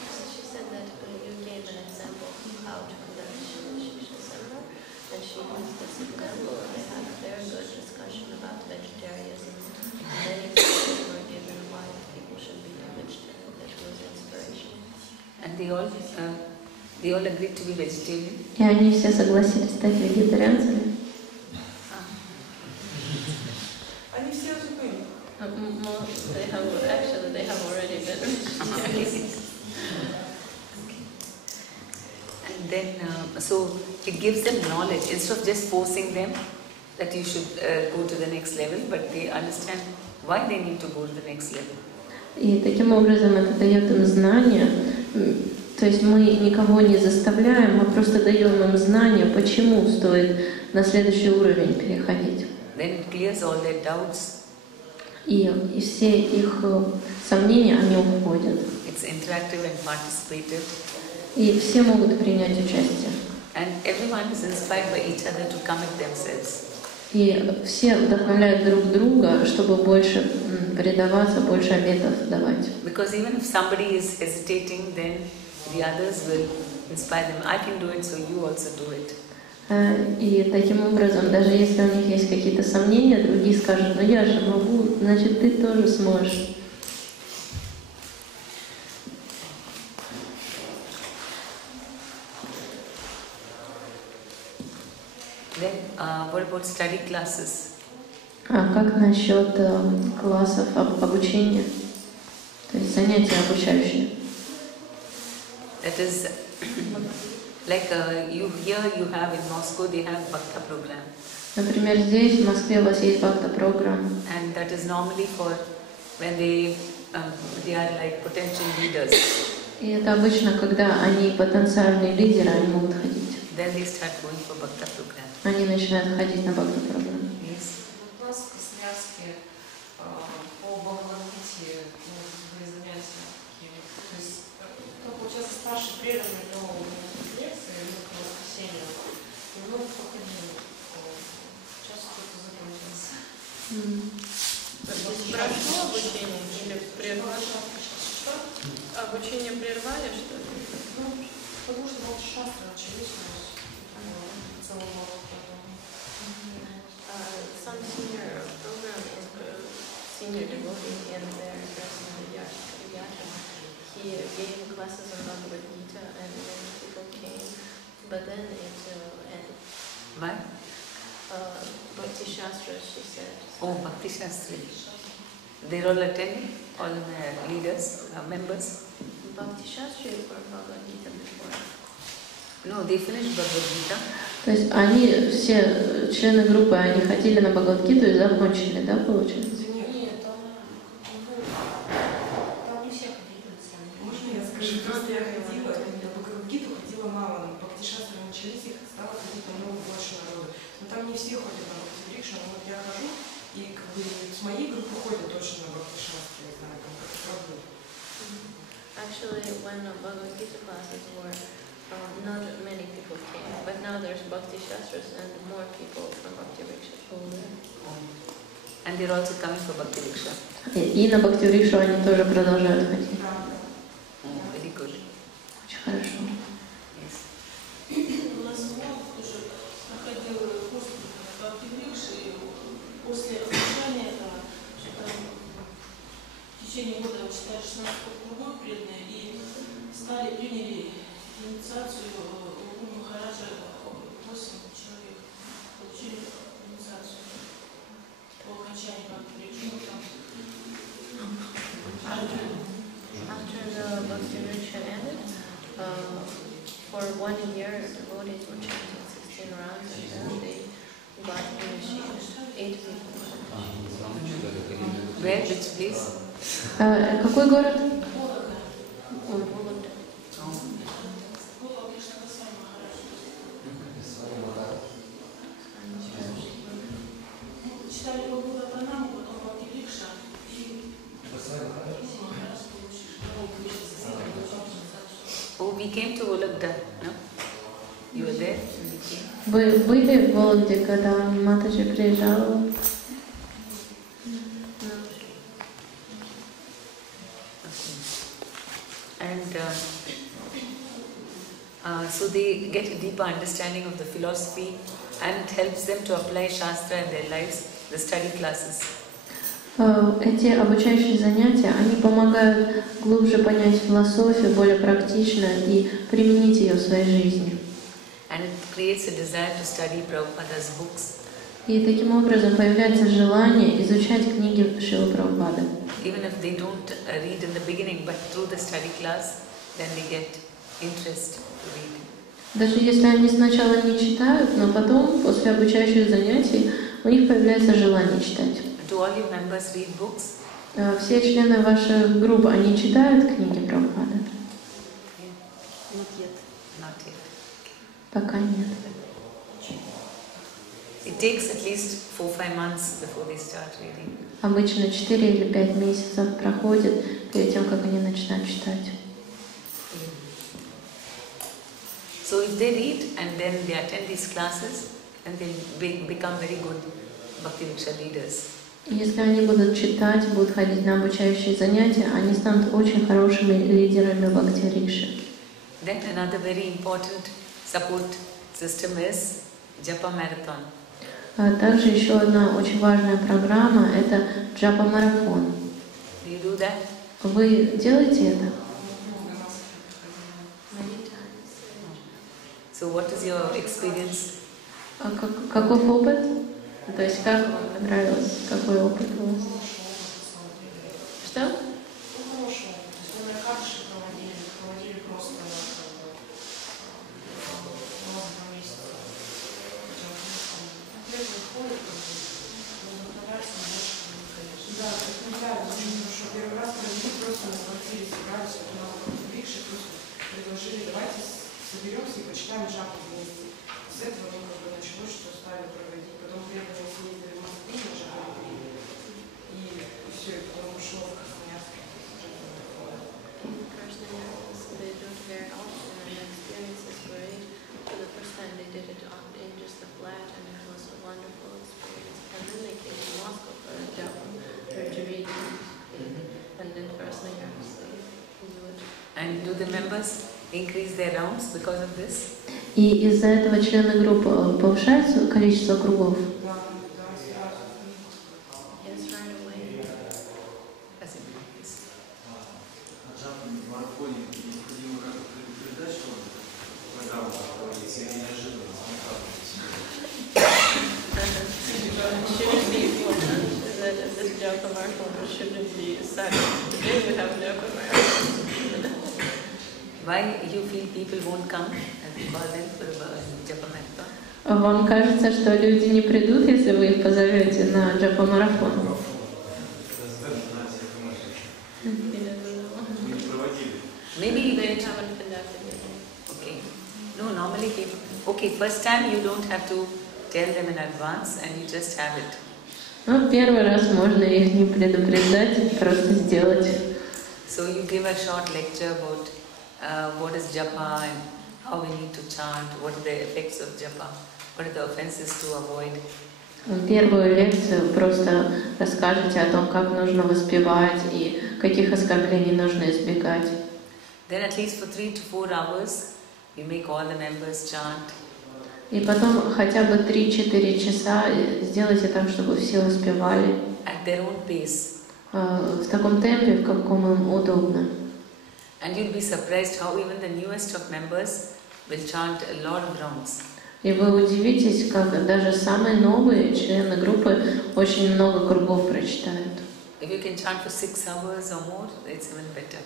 So she said that you gave an example of how to conduct Shiksha seminar, and she used this example, and they had a very good discussion about vegetarianism. And many examples were given why people should be vegetarian, that was inspiration. And they all agreed to be vegetarian. И они все согласились стать вегетарианцами. Они все уже были. They have already been vegetarians. And then, so it gives them knowledge instead of just forcing them that you should go to the next level, but they understand why they need to go to the next level. И таким образом это дает им знания. То есть мы никого не заставляем, мы просто даем им знания, почему стоит на следующий уровень переходить. Then it clears all their doubts. И все их сомнения, они уходят. It's interactive and participative. И все могут принять участие. And everyone is inspired by each other to commit themselves. И все вдохновляют друг друга, чтобы больше предаваться, больше обетов давать. Because even if somebody is hesitating, then the others will inspire them. I can do it, so you also do it. И таким образом, даже если у них есть какие-то сомнения, другие скажут: ну я же могу, значит ты тоже сможешь. Then, what about study classes? А как насчет классов обучения, то есть занятия обучающие? That is, like you have in Moscow, they have Bhakta program. Например, здесь, в Москве, у вас есть Бхакта-программа. And that is normally for when they are like potential leaders. И это обычно, когда они потенциальные лидеры, они могут ходить. Then they start going for Bhakta program. Они начинают ходить на Бхакта-программу. Yes. У нас в Красноярске по Бхагавад-гите были занятия такие. То есть, кто получается старший преданный, но лекции, по воскресенью, и мы походили. Сейчас кто-то закончился. Прошло обучение или прервали? Обучение прервали, что ли? Ну, потому что шастры начались у нас целый год. Some senior program is senior devotee in their yasha. He gave classes on Bhagavad Gita and many people came, but then it ended. Why? Bhakti Shastra, she said. Oh, Bhakti Shastri. They're all attending, all the leaders, members. Bhakti Shastri for Bhagavad Gita before. No, they finished Bhagavad Gita. То есть они, все члены группы, они ходили на Бхагавад-гиту и закончили, да, получается? Нет, там не все ходили. Можно я скажу? Просто я ходила, на Бхагавад-гиту ходила мало, но Бхакти-шастры начались, их стало ходить намного больше народу. Но там не все ходят на Бхакти-рикшу, но вот я хожу, и как бы с моей группы ходят точно на Бхакти-шастры, я знаю, там как правда. Actually, when Bhagavad Gita classes were, not many people came, but now there's Bhakti Shastras and more people from Bhakti Riksha go there. And they're also coming for Bhakti Riksha. И на Бхакти-рикшу они тоже продолжают ходить. Very good. Очень хорошо. Yes. У нас тоже проходил курс по Бхакти-рикше, и после окончания этого, что там в течение года читали 16 кругов преданные и приняли инициацию у Махараджа 8 человек, получили инициацию по окончании Бхакти-рикши. After the Bhakti Riksha ended, for 1 year, devotees were chanting 16 rounds and then they got initiated. 8 people. Where? Which place? Какой город? Читали полгода программу, потом Бхакти-рикша и Oh, we came to Olagda, no? You were there? Вы были в Вологде, когда Матаджи приезжала? And so they get a deeper understanding of the philosophy and it helps them to apply Shastra in their lives, the study classes. Эти обучающие занятия, они помогают глубже понять философию, более практично и применить ее в своей жизни. And it creates a desire to study Prabhupada's books. И таким образом появляется желание изучать книги Шрилы Прабхупады. Even if they don't read in the beginning, but through the study class, then they get interest to read. Даже если они сначала не читают, но потом, после обучающих занятий, у них появляется желание читать. Do all your members read books? Все члены вашей группы, они читают книги Прабхупады? Not yet. Пока нет. It takes at least 4-5 months before they start reading. Обычно 4 или 5 месяцев проходит перед тем, как они начинают читать. So if they read and then they attend these classes, then they'll become very good Bhakti Riksha leaders. Если они будут читать, будут ходить на обучающие занятия, они станут очень хорошими лидерами Бхакти-рикши. Then another very important support system is Japa Marathon. Также еще одна очень важная программа – это джапа-марафон. Do you do that? Вы делаете это? So what is your experience? А каков опыт? То есть как вам понравилось? Какой опыт у вас? Что? Ну, хороший опыт. То есть мы на карточке проводили просто раз в 2 месяца. Конкретно ходят, вдохновляются больше, конечно. Да, это нравится очень хорошо. Первый раз провели, просто на квартире собрались, вот на Рикше, просто предложили, давайте соберемся и почитаем Джапу вместе. С этого ну, как бы началось, что стали проводить. Потом приехали, съездили в Москву, на Джапу, и все, и потом ушло в Красноярск. They do it very often, and the experience is great. For the first time, they did it in just the flat, and it was a wonderful experience. And then they came to Moscow for a job retreat, and then first year they do it. And do the members increase their rounds because of this? И из-за этого члены группы повышается количество кругов? Yes, right away. As in practice. На джампном марафоне необходимо как-то предупреждать, что программа проводится или неожиданно Shouldn't be important that this Japa marathon shouldn't be started today. We have Japa marathon. Why you feel people won't come and call them for a Japa marathon? Вам кажется, что люди не придут, если вы их позовете на джапа-марафон? Maybe They haven't conducted it. okay. No, normally people. Okay, first time you don't have to tell them in advance, and you just have it. Ну, первый раз можно их не предупреждать, просто сделать. So you give a short lecture about what is japa and how we need to chant, what are the effects of japa, what are the offenses to avoid. Первую лекцию просто расскажете о том, как нужно воспевать и каких оскорблений нужно избегать. Then at least for 3 to 4 hours, you make all the members chant. И потом хотя бы 3-4 часа сделайте так, чтобы все воспевали At their own pace. в таком темпе, в каком им удобно. And you'll be surprised how even the newest of members will chant a lot of rounds. И вы удивитесь, как даже самые новые члены группы очень много кругов прочитают. If you can chant for 6 hours or more, it's even better.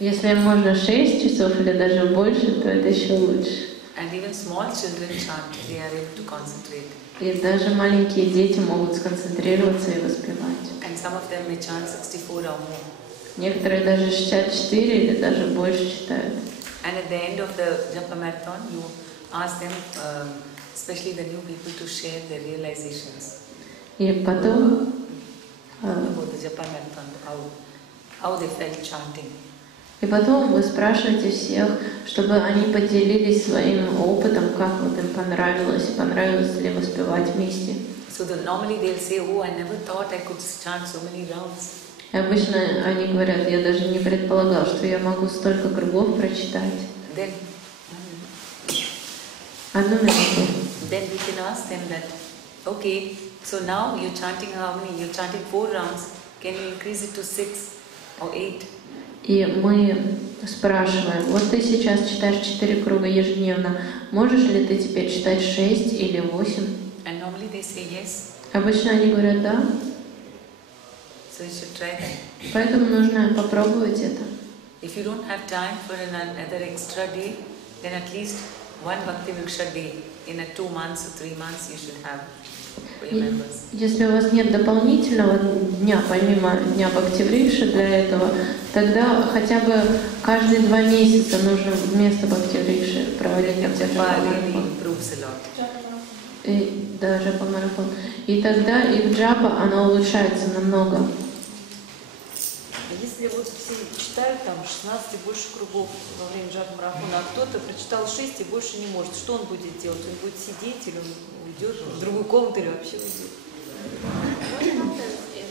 Если можно 6 часов или даже больше, то это еще лучше. And even small children chant, they are able to concentrate. И даже маленькие дети могут сконцентрироваться и воспевать. And some of them may chant 64 or more. Некоторые даже 64 или даже больше читают. And at the end of the Japa marathon, you ask them, especially the new people, to share their realizations. И потом About the Japa marathon, how they felt chanting. И потом вы спрашиваете всех, чтобы они поделились своим опытом, как вот им понравилось ли воспевать вместе. So normally they'll say, oh, I never thought I could chant so many rounds. И обычно они говорят, я даже не предполагал, что я могу столько кругов прочитать. Then, Одну минуту. then we can ask them that, okay, so now you're chanting how many? You're chanting 4 rounds. Can you increase it to 6 or 8? И мы спрашиваем, вот ты сейчас читаешь 4 круга ежедневно, можешь ли ты теперь читать 6 или 8? And normally they say yes. Обычно они говорят да, So you should try that. поэтому нужно попробовать это. If you don't have time for another extra day, then at least one Bhakti Vriksha day in a 2 months or 3 months you should have for your members. Если у вас нет дополнительного дня, помимо дня Бхакти Врикши для этого, тогда хотя бы каждые 2 месяца нужно вместо Бхакти Врикши проводить джапа-марафон. И да, джапа-марафон. И тогда и в джапа она улучшается намного. Если вот все читают там 16 и больше кругов во время джапа-марафона, а кто-то прочитал 6 и больше не может, что он будет делать? Он будет сидеть или он уйдет в другую комнату или вообще уйдет? What happens if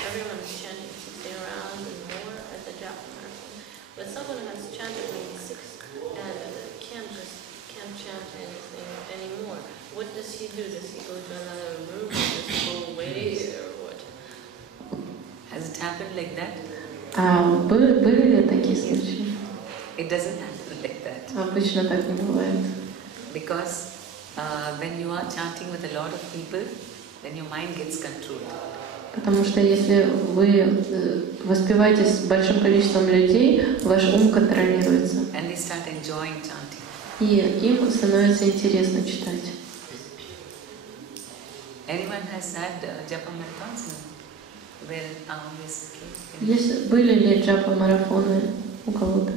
everyone is chanting 16 rounds and more at the Japa marathon, but someone has chanted maybe 6 and can't chant anything anymore? What does he do? Does he go to another room or just go away or what? Has it happened like that? Были ли такие случаи? It doesn't happen like that. Обычно так не бывает. Because when you are chanting with a lot of people, then your mind gets controlled. Потому что если вы воспеваете с большим количеством людей, ваш ум контролируется. And they start enjoying chanting. И им становится интересно читать. Anyone has had japa marathons? Where yes, Есть, были ли джапа-марафоны у кого-то?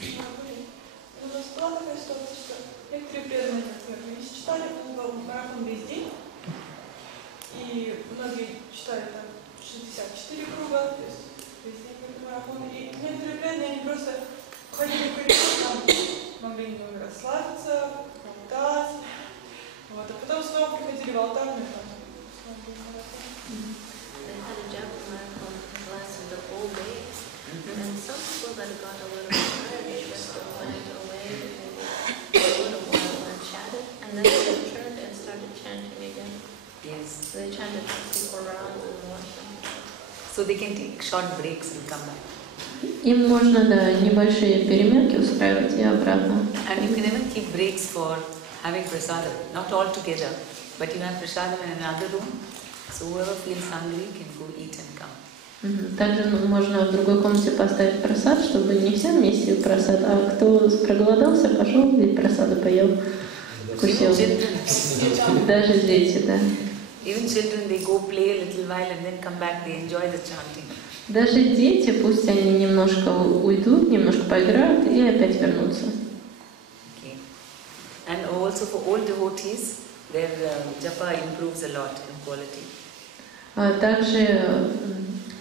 У нас была такая ситуация, что некоторые преданные, например, не читали, был марафон весь день, и многие читали там 64 круга, то есть весь день был марафон, и некоторые преданные, они просто ходили в коридор, там могли немного расслабиться, болтать, вот, а потом снова приходили в алтарный, там снова был марафон. They had a japa marathon that lasted the whole day, and some people that got a little tired, they just went away for a little while and chatted, and then they returned and started chanting again. Yes. So they chanted 64 rounds and more. So they can take short breaks and come back. Им можно, да, небольшие переменки устраивать и обратно. And you can even keep breaks for having prasadam, not all together, but you have prasadam in another room, so whoever feels hungry can go eat and come. Также можно в другой комнате поставить просад, чтобы не все вместе просад, а кто проголодался, пошел и просаду поел, вкусил. Даже дети, да. Even children, they go play a little while and then come back, they enjoy the chanting. Даже дети, пусть они немножко уйдут, немножко поиграют и опять вернутся. Okay. And also for all devotees, their japa improves a lot in quality. Также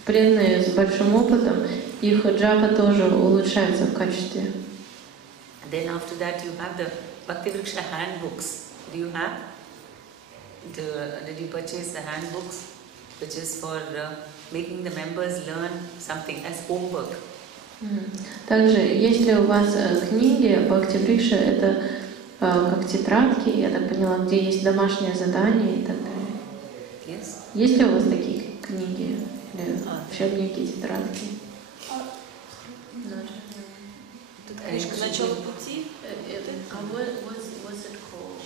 преданные с большим опытом, их джапа тоже улучшается в качестве. Then after that you have the Bhakti-vriksha handbooks. Do you have? Did you purchase the handbooks, which is for making the members learn something as homework? Также, если у вас книги Бхакти-врикша, это как тетрадки, я так поняла, где есть домашнее задание и так далее. Yes. Есть ли у вас такие книги, или учебники, тетрадки? Книжка «Начало пути». What's it called?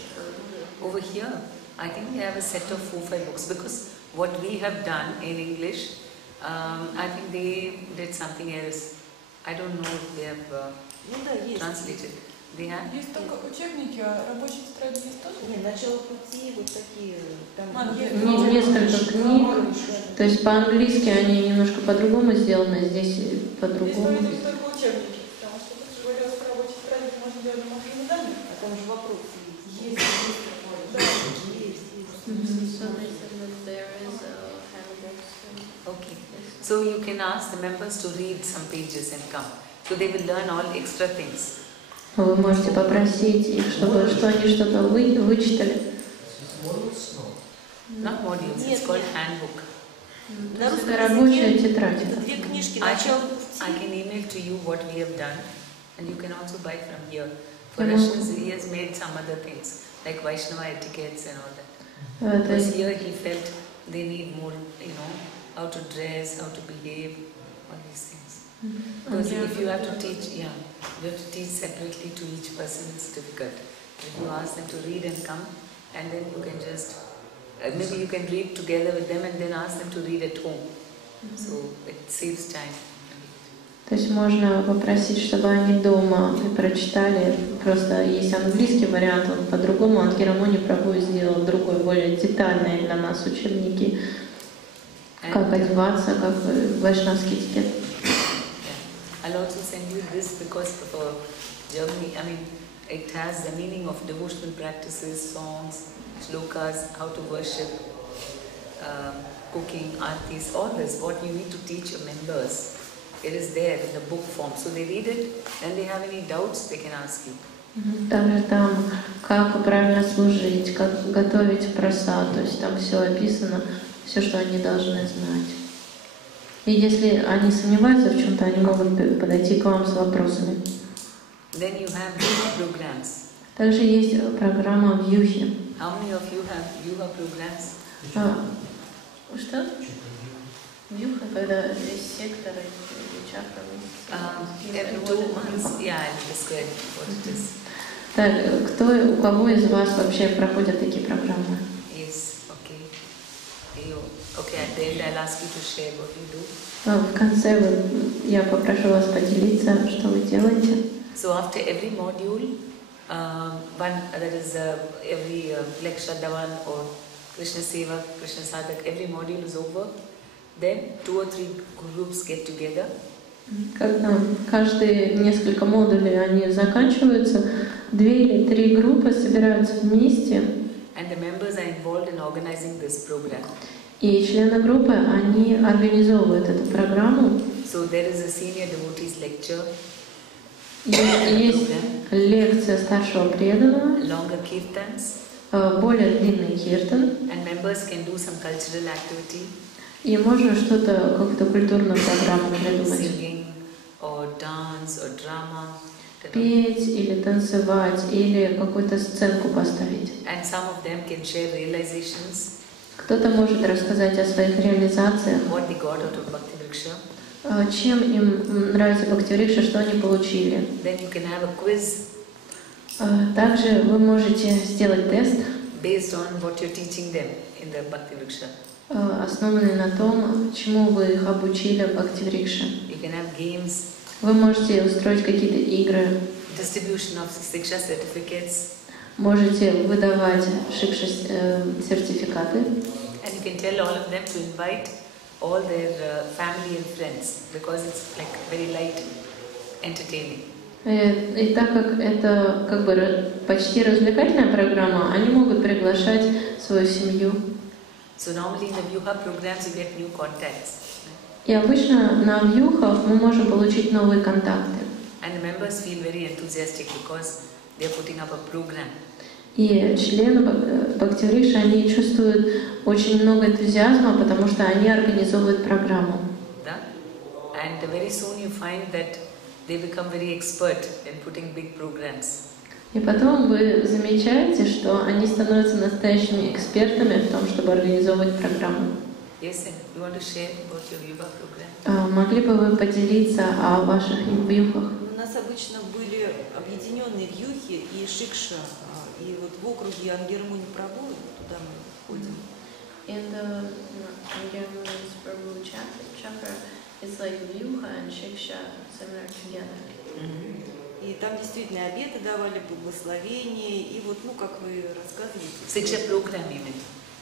Over here, I think we have a set of 4-5 books, because what we have done in English, I think they did something else. I don't know if they have translated. They have? Есть только учебники, а рабочие тетради есть тоже? Нет, «Начало пути», вот такие. Там Несколько книг. То есть по-английски они немножко по-другому сделаны, здесь по-другому. Здесь только учебники, потому что тут же говорилось про рабочие тетради, можно делать домашние задания. А там же вопрос есть. Да. So they said that there is a handbook. Okay. So you can ask the members to read some pages and come. So they will learn all extra things. Вы можете попросить их, чтобы что они что-то вычитали. Not modules, it's called handbook. Это рабочая тетрадь. Две книжки I «Начало пути». can email to you what we have done, and you can also buy from here. For Russians, he has made some other things, like Vaishnava etiquettes and all that. Because here he felt they need more, how to dress, how to behave, all these things. Because if you have to teach, you have to teach separately to each person, it's difficult. If you ask them to read and come, and then you can just, maybe you can read together with them and then ask them to read at home. So it saves time. То есть можно попросить, чтобы они дома прочитали. Просто есть английский вариант, он по-другому. Ангирамони Прабhu сделал другой, более детальный для нас учебники. Как одеваться, как вайшнавский этикет. I'll also send you this because for Germany, it has the meaning of devotional practices, songs, shlokas, how to worship, cooking, artis, all this, what you need to teach your members. It is there in the book form. So they read it, and they have any doubts, they can ask you. Также там, как правильно служить, как готовить прасад, то есть там все описано, все, что они должны знать. И если они сомневаются в чем-то, они могут подойти к вам с вопросами. Then you have yoga programs. Также есть программа в Юхе. How many of you have yoga programs? Что? Юха, когда есть секторы или чакры. Every 2 months, yeah, I'll describe what it is. Так, у кого из вас вообще проходят такие программы? Yes, okay. Okay, at the end I'll ask you to share what you do. В конце я попрошу вас поделиться, что вы делаете. So after every module, every lecture Davan or Krishna Seva, Krishna Sadhak, every module is over, then 2 or 3 groups get together. Когда каждые несколько модулей они заканчиваются, 2 или 3 группы собираются вместе. And the members are involved in organizing this program. И члены группы, они организовывают эту программу. So there is a senior devotees lecture. Есть лекция старшего преданного, longer kirtans, более длинный киртан. And members can do some cultural activity. И можно что-то, какую-то культурную программу придумать. Singing or dance or drama. Петь или танцевать, или какую-то сценку поставить. And some of them can share realizations. Кто-то может рассказать о своих реализациях. What they got out of Bhakti Vriksha. Чем им нравится Бхакти Врикша, что они получили. Then you can have a quiz. Также вы можете сделать тест, based on what you're teaching them in the Bhakti Vriksha. Основанный на том, чему вы их обучили в Бхакти Врикше. You can have games. Вы можете устроить какие-то игры. Distribution of Siksha certificates. Можете выдавать шикша сертификаты. And you can tell all of them to invite all their family and friends, because it's like very light, entertaining. И так как это как бы почти развлекательная программа, они могут приглашать свою семью. So normally in the Vyuha programs you get new contacts. И обычно на вьюхах мы можем получить новые контакты. And the members feel very enthusiastic because they are putting up a program. И члены Бхакти Врикши, они чувствуют очень много энтузиазма, потому что они организовывают программу. Да? And very soon you find that they become very expert in putting big programs. И потом вы замечаете, что они становятся настоящими экспертами в том, чтобы организовывать программу. Yes, and you want to share about your yoga program? Могли бы вы поделиться о ваших вьюхах? У нас обычно были объединенные вьюхи и шикша, и вот в округе Ангермуни Прабhu, туда мы ходим. In the Ангермуни Prabhu chakra, it's like Vyuha and Shiksha similar together. И там действительно обеты давали, благословения, и вот, ну, как вы рассказываете. Siksha program even,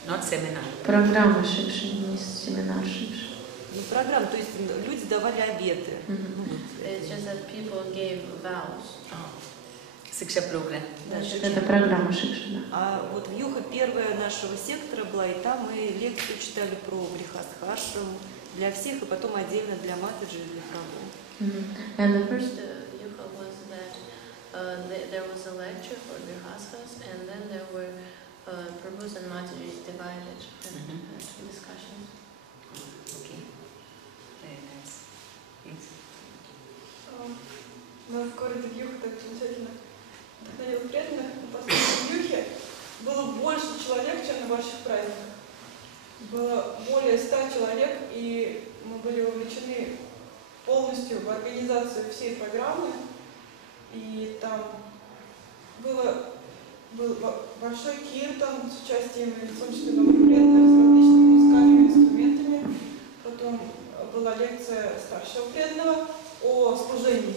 not seminar. Программа шикши, не семинар шикши. Ну, программа, то есть люди давали обеты. It's just that people gave vows. Siksha program. Это программа шикши, да. А вот вьюха первая нашего сектора была, и там мы лекцию читали про Грихастхашраму для всех, и потом отдельно для Матаджи и для Прабhu. And the first Yuha was that there was a lecture for Grihasthas, and then there were Prabhus and Matajis divided into discussions. Okay. Very nice. Yes. У нас в городе Вьюха так замечательно находил преданных. На последнем Вьюхе было больше человек, чем на ваших праздниках. Было более 100 человек, и мы были вовлечены полностью в организацию всей программы. И там был большой киртан с участием солнечного преданных с различными музыкальными инструментами. Потом была лекция старшего преданного о служении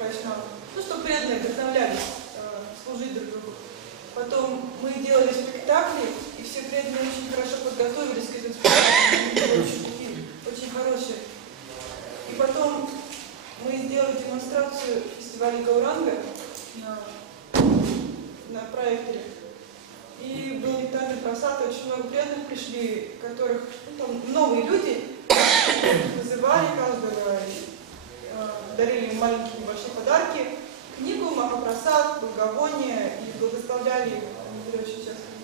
вайшнавам. Ну, чтобы преданные вдохновлялись служить друг другу. Потом мы делали спектакли, и все преданные очень хорошо подготовились к этим спектаклям. Они были очень хорошие. И потом мы сделали демонстрацию фестиваля Гауранга на проекторе. И был нектарный просад, очень много преданных пришли, которых там новые люди вызывали каждого, дарили им маленькие небольшие подарки, книгу, махапрасад, благовония и благословляли их. Они были очень счастливы.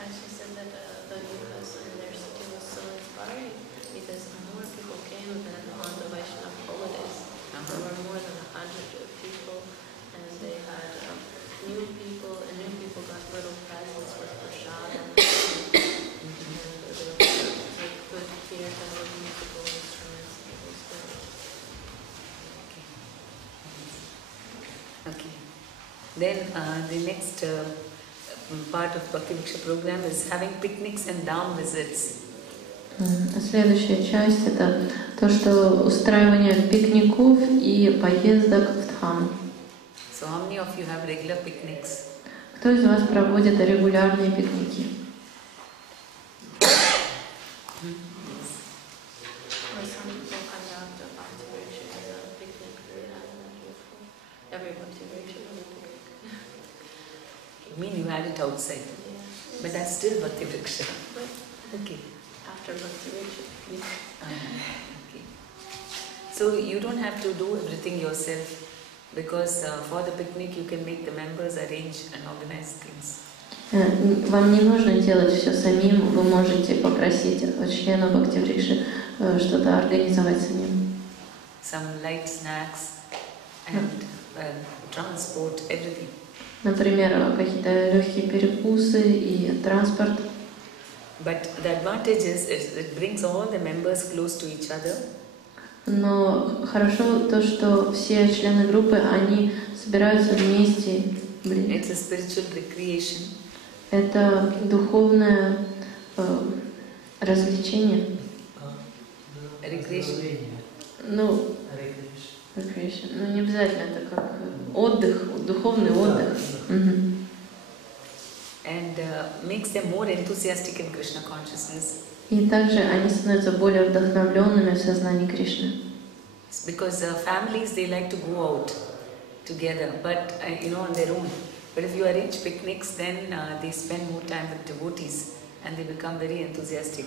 And she said that the Yuhas in their city was so inspiring because more people came than on the Vaishnava holidays. There were more than 100 people, and they had new people, and new people got little presents with prasad and there was like good kirtan with musical instruments. It was good. Okay. Then the next part of Bhakti-Vriksha program is having picnics and dham visits. Следующая часть — это то, что устраивание пикников и поездок в Дхаму. So how many of you have regular picnics? Кто из вас проводит регулярные пикники? I mean, you had it outside, but that's still Bhakti-Vriksha. Okay. After Bhakti-Vriksha. Okay. So you don't have to do everything yourself, because for the picnic you can make the members arrange and organize things. Вам не нужно делать все самим, вы можете попросить членов Бхакти-Врикши что-то организовать самим. Some light snacks and transport, everything. Например, какие-то легкие перекусы и транспорт. But the advantage is it brings all the members close to each other. Но хорошо то, что все члены группы, они собираются вместе. It's a spiritual recreation. Это духовное развлечение. Recreation. Ну, recreation. Ну, не обязательно, это как отдых, духовный отдых. And makes them more enthusiastic in Krishna consciousness. И также они становятся более вдохновленными в сознании Кришны. Because families, they like to go out together, but on their own. But if you arrange picnics, then they spend more time with devotees and they become very enthusiastic.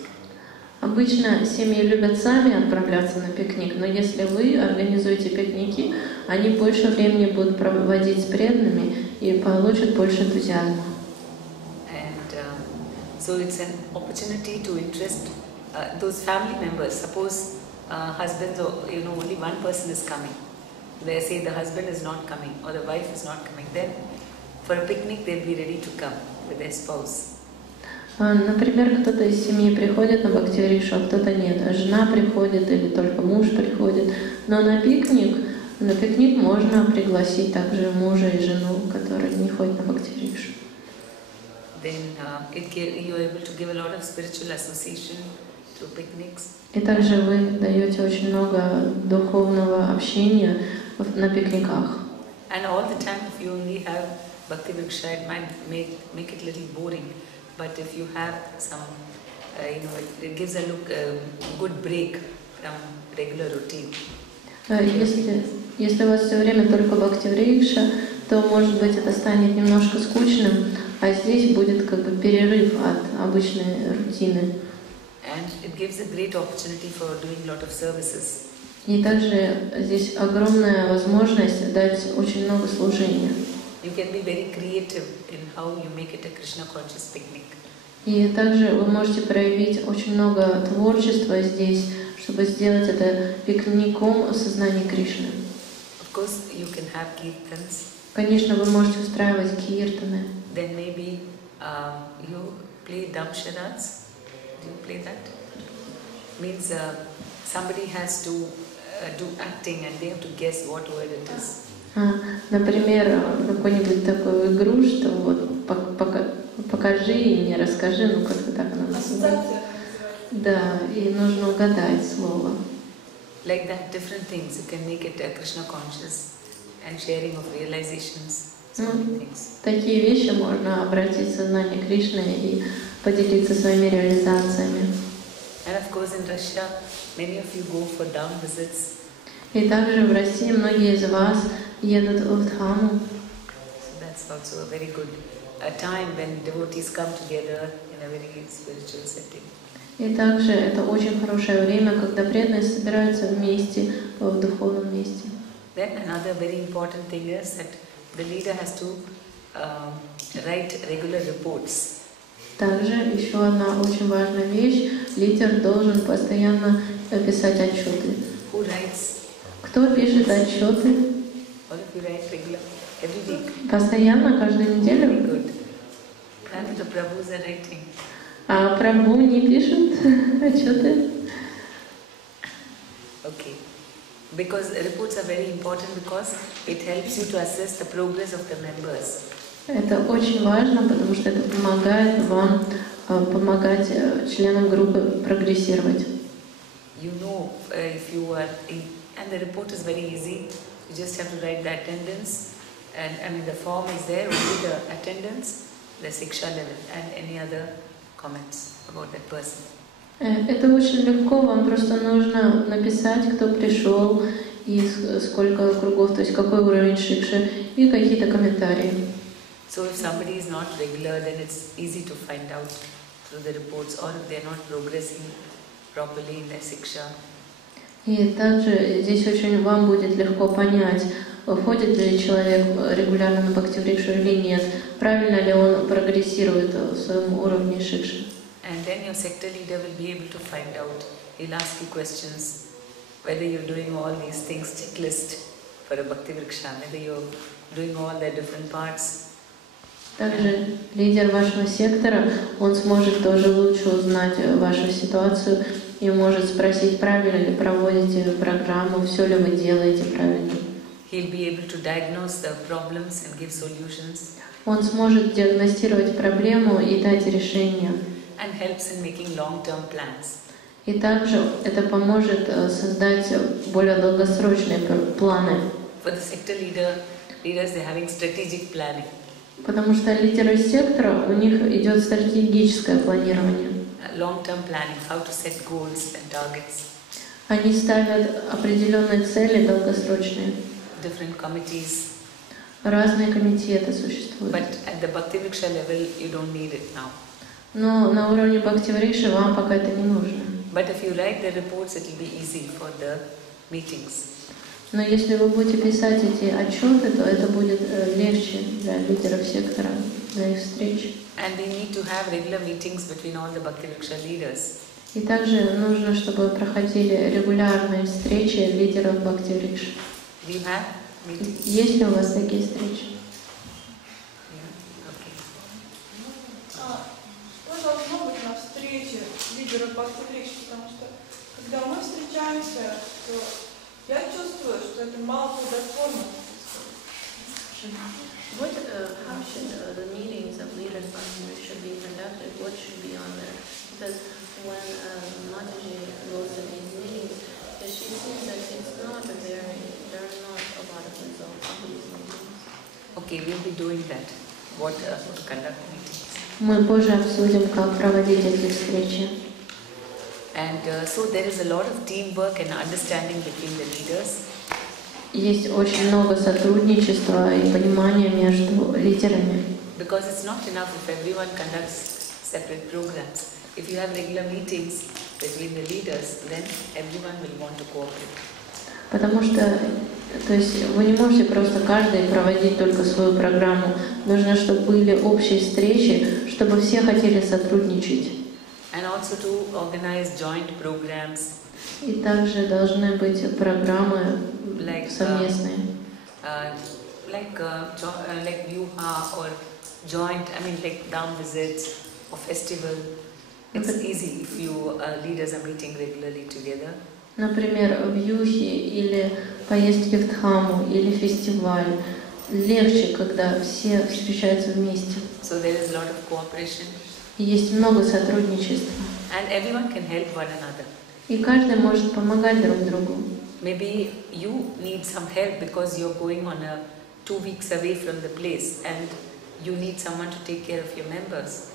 Обычно семьи любят сами отправляться на пикник, но если вы организуете пикники, они больше времени будут проводить с преданными и получат больше энтузиазма. So it's an opportunity to interest those family members. Suppose husbands or only one person is coming. They say the husband is not coming or the wife is not coming. Then for a picnic they'll be ready to come with their spouse. Например, кто-то из семьи приходит на Бхакти-Врикшу, а кто-то нет. Жена приходит или только муж приходит. Но на пикник можно пригласить также мужа и жену, которые не ходят на Бхакти-Врикшу. Then you are able to give a lot of spiritual association through picnics. И также вы даете очень много духовного общения на пикниках. And all the time, if you only have Bhakti-Vriksha, it might make it a little boring. But if you have some, it gives a good break from regular routine. Если у вас все время только Бхакти-Врикша, то, может быть, это станет немножко скучным, а здесь будет как бы перерыв от обычной рутины. And it gives a great opportunity for doing a lot of services. И также здесь огромная возможность дать очень много служения. You can be very creative in how you make it a Krishna conscious picnic. И также вы можете проявить очень много творчества здесь, чтобы сделать это пикником сознания Кришны. Of course, you can have kirtans. Конечно, вы можете устраивать киртаны. Then maybe you play damsharads. Do you play that? Means somebody has to do acting and they have to guess what word it is. Например, какую-нибудь такую игру, что вот покажи и не расскажи, ну как-то так она называется. Да, и нужно угадать слово. Like that, different things. You can make it Krishna conscious and sharing of realizations, so many things. Такие вещи можно обратить в сознание Кришны и поделиться своими реализациями. And of course, in Russia, many of you go for dham visits. И также в России многие из вас едут в Дхаму. So that's also a very good time when devotees come together in a very spiritual setting. И также это очень хорошее время, когда преданные собираются вместе в духовном месте. Then another very important thing is that the leader has to write regular reports. Также еще одна очень важная вещь: лидер должен постоянно писать отчеты. Who writes? Кто пишет отчеты? All of you write regular, every week. Постоянно, каждую неделю. Very good. And the Prabhus are writing. А Прабху не пишут отчеты? Okay. Because reports are very important because it helps you to assess the progress of the members. Это очень важно, потому что это помогает вам помогать членам группы прогрессировать. You know if you are in, and the report is very easy. You just have to write the attendance, and I mean the form is there, only the attendance, the Siksha level, and any other comments about that person. Это очень легко, вам просто нужно написать, кто пришел и сколько кругов, то есть какой уровень шикши и какие-то комментарии. So if somebody is not regular, then it's easy to find out through the reports, or if they are not progressing properly in their Siksha. И также здесь очень вам будет легко понять, ходит ли человек регулярно на бхакти-врикшу или нет, правильно ли он прогрессирует в своем уровне шикши. And then your sector leader will be able to find out. He'll ask you questions, whether you're doing all these things, checklist for a bhakti vriksha, whether you're doing all the different parts. Также лидер вашего сектора, он сможет тоже лучше узнать вашу ситуацию и может спросить, правильно ли проводите программу, все ли вы делаете правильно. He'll be able to diagnose the problems and give solutions. Он сможет диагностировать проблему и дать решение. And helps in making long-term plans. И также это поможет создать более долгосрочные планы. For the sector leaders, they're having strategic planning. Потому что лидеры сектора, у них идет стратегическое планирование. Long-term planning, how to set goals and targets. Они ставят определенные цели долгосрочные. Different committees. Разные комитеты существуют. But at the bhakti vriksha level, you don't need it now. Но на уровне бхакти-врикши вам пока это не нужно. But if you write the reports, it will be easy for the meetings. Но если вы будете писать эти отчеты, то это будет легче для лидеров сектора, для их встреч. And we need to have regular meetings between all the bhakti vriksha leaders. И также нужно, чтобы проходили регулярные встречи лидеров бхакти-врикши. Do you have meetings? Есть ли у вас такие встречи? Должно быть на встрече лидеров бхакти-врикши, потому что когда мы встречаемся, то я чувствую, что это мало плодотворно. How should the meetings of leaders should be conducted? What should be on there? Because when Mataji goes to these meetings, she sees that there are not a lot of results of these meetings. Okay, we'll be doing that. What to conduct meetings. Мы позже обсудим, как проводить эти встречи. And so there is a lot of teamwork and understanding between the leaders. Есть очень много сотрудничества и понимания между лидерами. Because it's not enough if everyone conducts separate programs. If you have regular meetings between the leaders, then everyone will want to cooperate. Потому что, то есть вы не можете просто каждый проводить только свою программу. Нужно, чтобы были общие встречи, чтобы все хотели сотрудничать. And also to organize joint programs. И также должны быть программы совместные. Like Vyuha or joint, I mean like down visits or festival. It's easy if you leaders are meeting regularly together. Например, вьюхи или поездки в Дхаму или фестиваль. Легче, когда все встречаются вместе. So there is a lot of cooperation. И есть много сотрудничества. And everyone can help one another. И каждый может помогать друг другу. Maybe you need some help because you're going on 2 weeks away from the place and you need someone to take care of your members.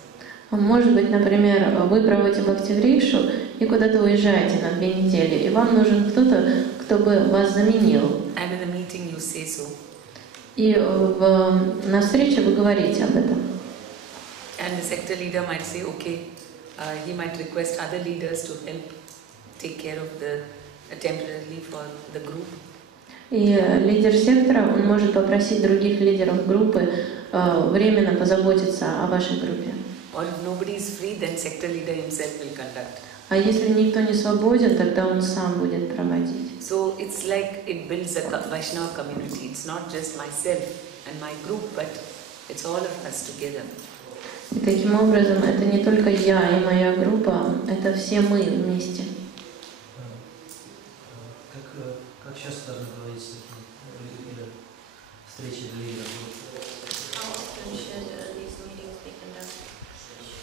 Может быть, например, вы проводите бхакти-врикшу и куда-то уезжаете на 2 недели, и вам нужен кто-то, кто бы вас заменил. And in the meeting you say so. И на встрече вы говорите об этом. And the sector leader might say, okay, he might request other leaders to help take care of the temporarily for the group. И лидер сектора, он может попросить других лидеров группы временно позаботиться о вашей группе. Or if nobody is free, then sector leader himself will conduct. А если никто не свободен, тогда он сам будет проводить. So it's like it builds a Vaishnava community. It's not just myself and my group, but it's all of us together. И таким образом, это не только я и моя группа, это все мы вместе. Как часто должны проводиться такие встречи для лидеров? How often should these meetings be conducted?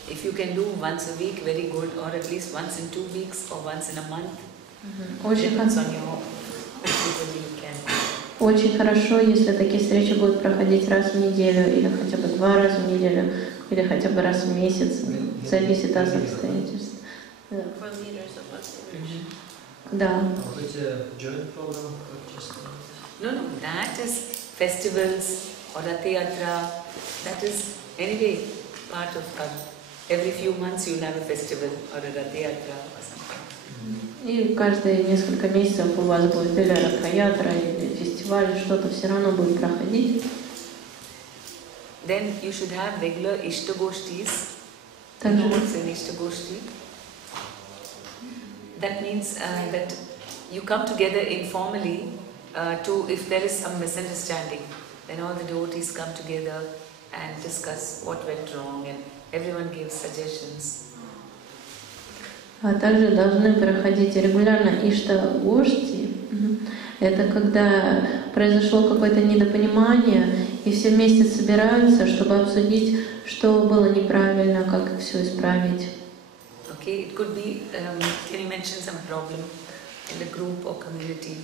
If you can do once a week, very good, or at least once in 2 weeks or once in a month. Depends on your activity you can. Очень хорошо, если такие встречи будут проходить раз в неделю, или хотя бы 2 раза в неделю, или хотя бы раз в месяц. Зависит от обстоятельств. For leaders of Bhakti. Да. А вот эти joint программы как часто? No, that is festivals or Rath Yatra. That is anyway part of karma. Every few months you'll have a festival or a Rath Yatra or something. И каждые несколько месяцев у вас будет или Ратха-ятра, или фестиваль, что-то все равно будет проходить. Then you should have regular Ishtagoshtis. You know what's an Ishtagoshti? That means that you come together informally to, if there is some misunderstanding, then all the devotees come together and discuss what went wrong and everyone gives suggestions. А также должны проходить регулярно Ишта-гошти. Это когда произошло какое-то недопонимание, и все вместе собираются, чтобы обсудить, что было неправильно, как все исправить. Okay, it could be, can you mention some problem in the group or community?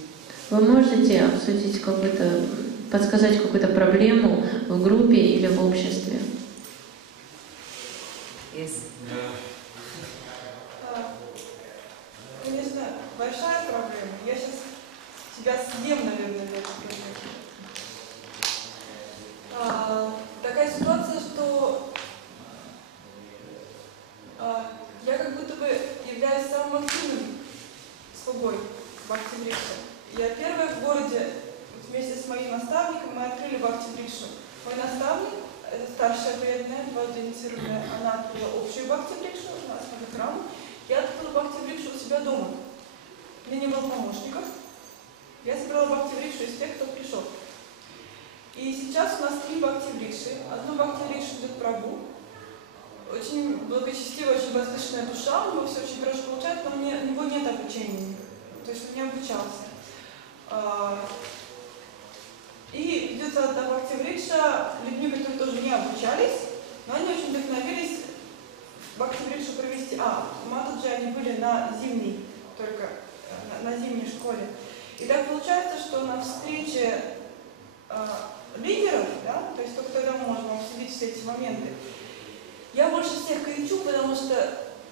Вы можете обсудить какую-то, подсказать какую-то проблему в группе или в обществе? Yes. Ну, не знаю, большая проблема. Я сейчас тебя съем, наверное, за эту проблему. Такая ситуация, что я как будто бы являюсь самым активным слугой Бхакти-врикша. Я первая в городе, вместе с моим наставником, мы открыли Бхакти-врикшу. Мой наставник, это старшая преданная, инициированная, она открыла общую Бхакти-врикшу у нас в храме. Я открыла Бхакти-врикшу у себя дома. У меня не было помощников. Я собрала Бхакти-врикшу из тех, кто пришел. И сейчас у нас 3 Бхакти-врикши. Одну Бхакти-врикшу идет Прабху. Очень благочестивая, очень возвышенная душа, у него все очень хорошо получается, но у него нет обучения. То есть он не обучался. И ведется одна Бхакти-врикша людьми, которые тоже не обучались, но они очень вдохновились Бхакти-врикшу провести. Матаджи они были на зимней, только на зимней школе. И так получается, что на встрече лидеров, да, то есть только тогда мы можем обсудить все эти моменты, я больше всех кричу, потому что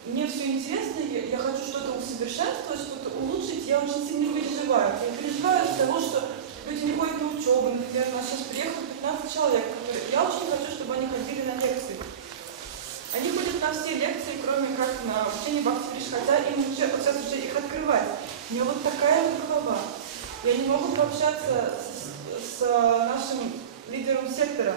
мне все интересно, я хочу что-то усовершенствовать, что-то улучшить, я очень сильно переживаю. Я переживаю из-за того, что люди не ходят на учебу, например, у нас сейчас приехало 15 человек, которые... Я очень хочу, чтобы они ходили на лекции. Они ходят на все лекции, кроме как на учение Бхакти-врикша, хотя им уже, сейчас уже их открывать. У меня вот такая вот голова. Я не могу пообщаться с нашим лидером сектора,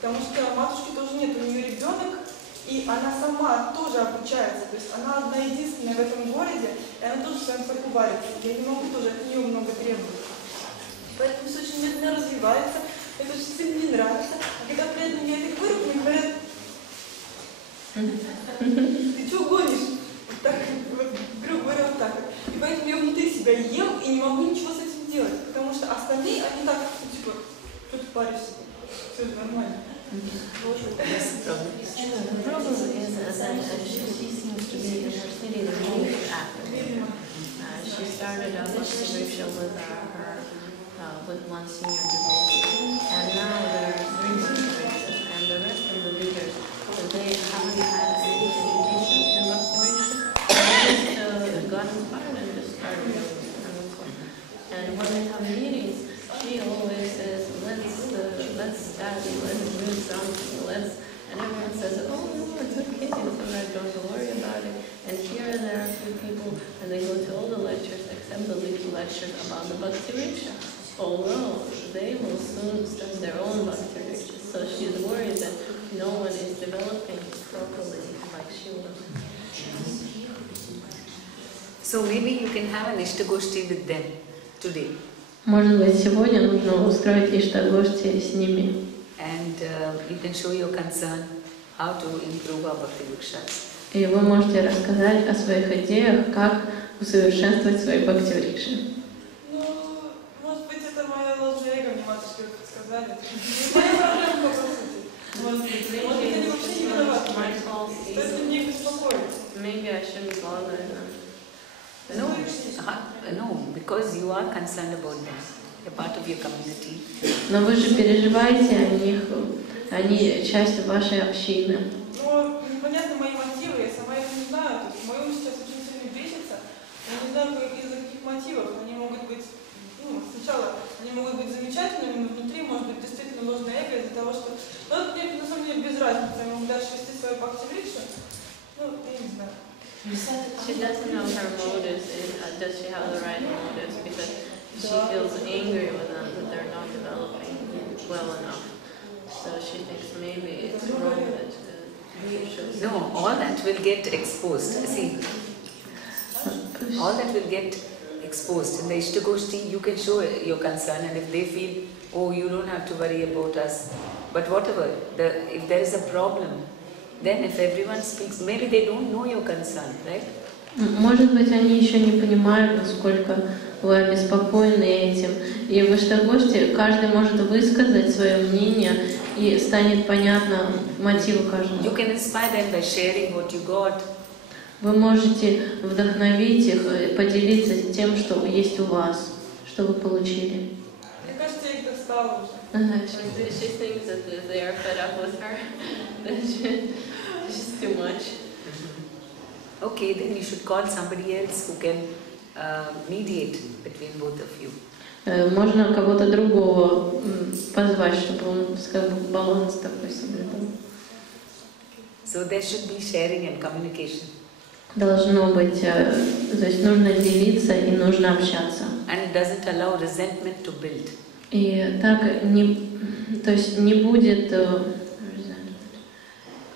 потому что матушки тоже нет, у нее ребенок, и она сама тоже обучается, то есть она одна единственная в этом городе, и она тоже в своем соку варится. Я не могу тоже от нее много требовать. Поэтому все очень медленно развивается, это очень сильно не нравится. А когда при этом я это говорю, мне говорят: ты что гонишь? Вот так, вот, грубо говоря, вот так. И поэтому я внутри себя ем и не могу ничего с этим делать, потому что остальные, они так, типа, что ты паришься? Все же нормально. The problem is that she seems to be in her city the most active. She started a Bhakti-wriksha with one senior devotee, and now there are 3 Bhakti-wrikshas, and the rest of the leaders, they haven't had any education in Bhakti-wriksha. They just got inspired and just started doing it. And when they have meetings, she always says, let's study, let's read something, and everyone says, oh no, it's okay, so I don't worry about it. And here there are a few people, and they go to all the lectures, except the little lectures about the Bhakti-wriksha. Although they will soon start their own Bhakti-wrikshas, so she's worried that no one is developing properly like she was. So maybe you can have an Ishtagoshti with them today. Может быть, сегодня нужно устроить Иштагошти с ними. And you can show your concern how to improve our Bhakti-vrikshas. И вы можете рассказать о своих идеях, как усовершенствовать свои Бхакти-врикши. Ну, Стоит не беспокоить. Maybe I shouldn't bother them. No, because you are concerned about them. They're part of your community. Но вы же переживаете о них, они часть вашей общины. Ну, непонятны мои мотивы, я сама их не знаю. То есть мой ум сейчас очень сильно бесится. Я не знаю, из-за каких мотивов. Они могут быть, сначала они могут быть замечательными, но внутри может быть действительно ложное эго из-за того, что... Ну, это мне на самом деле без разницы. Я могу дальше вести свою бхакти-рикшу. Ну, я не знаю. She doesn't know her motives. Does she have the right motives? Because she feels angry with them that they're not developing well enough. So she thinks maybe it's wrong that you should. No, all that will get exposed. See, all that will get exposed. In the Ishtagoshti, you can show your concern, and if they feel, oh, you don't have to worry about us. But whatever, if there is a problem, then if everyone speaks, maybe they don't know your concern, right? Может быть, они еще не понимают, насколько вы обеспокоены этим. И в Иштагоште каждый может высказать свое мнение, и станет понятно мотивы каждого. You can inspire them by sharing what you got. Вы можете вдохновить их, поделиться тем, что есть у вас, что вы получили. Мне кажется, я их достала уже. She thinks that they are fed up with her. It's too much. Okay, then you should call somebody else who can mediate between both of you. Можно кого-то другого позвать, чтобы он баланс такой соблюдал. So there should be sharing and communication. Должно быть, то есть нужно делиться и нужно общаться. And it doesn't allow resentment to build. И так не, то есть не будет.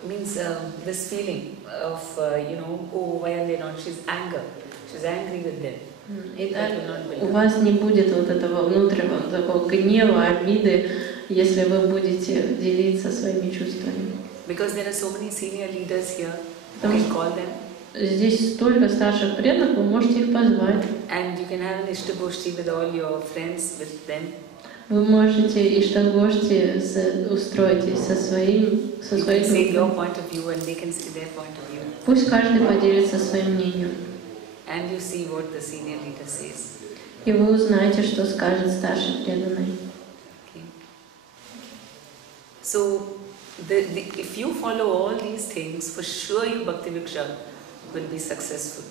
Means this feeling of oh, why are they not? She's angry with them. И так у вас не будет вот этого внутреннего такого гнева, обиды, если вы будете делиться своими чувствами. Because there are so many senior leaders here, you can call them. Здесь столько старших преданных, вы можете их позвать. And you can have an Ishtagoshti with all your friends, with them. Вы можете Иштагошти устроить со своей группой. Пусть каждый поделится своим мнением. And you see what the senior leader says. И вы узнаете, что скажет старший преданный. Okay. So, if you follow all these things, for sure your Bhakti Vriksha will be successful.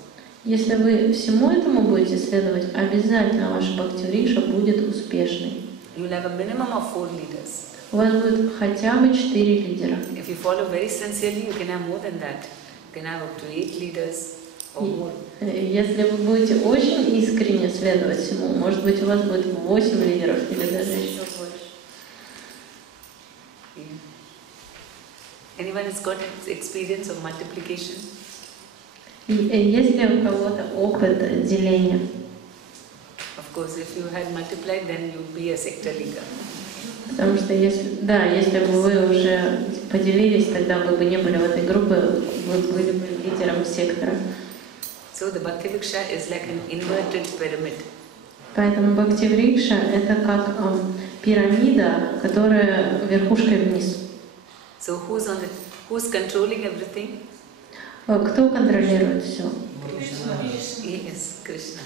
Если вы всему этому будете следовать, обязательно ваша Бхакти-врикша будет успешной. You will have a minimum of 4 leaders. У вас будет хотя бы 4 лидера. If you follow very sincerely, you can have more than that. You can have up to 8 leaders or more. Если вы будете очень искренне следовать всему, может быть, у вас будет 8 лидеров или даже еще больше. Anyone has got experience of multiplication? И есть ли у кого-то опыт деления? Of course, if you had multiplied, then you would be a sector leader. Потому что если бы вы уже поделились, тогда вы бы не были в этой группе, вы были бы лидером сектора. So the Bhakti Vriksha is like an inverted pyramid. Поэтому Бхакти-врикша это как пирамида, которая верхушкой вниз. So who's controlling everything? Кто контролирует все? Yes, Krishna.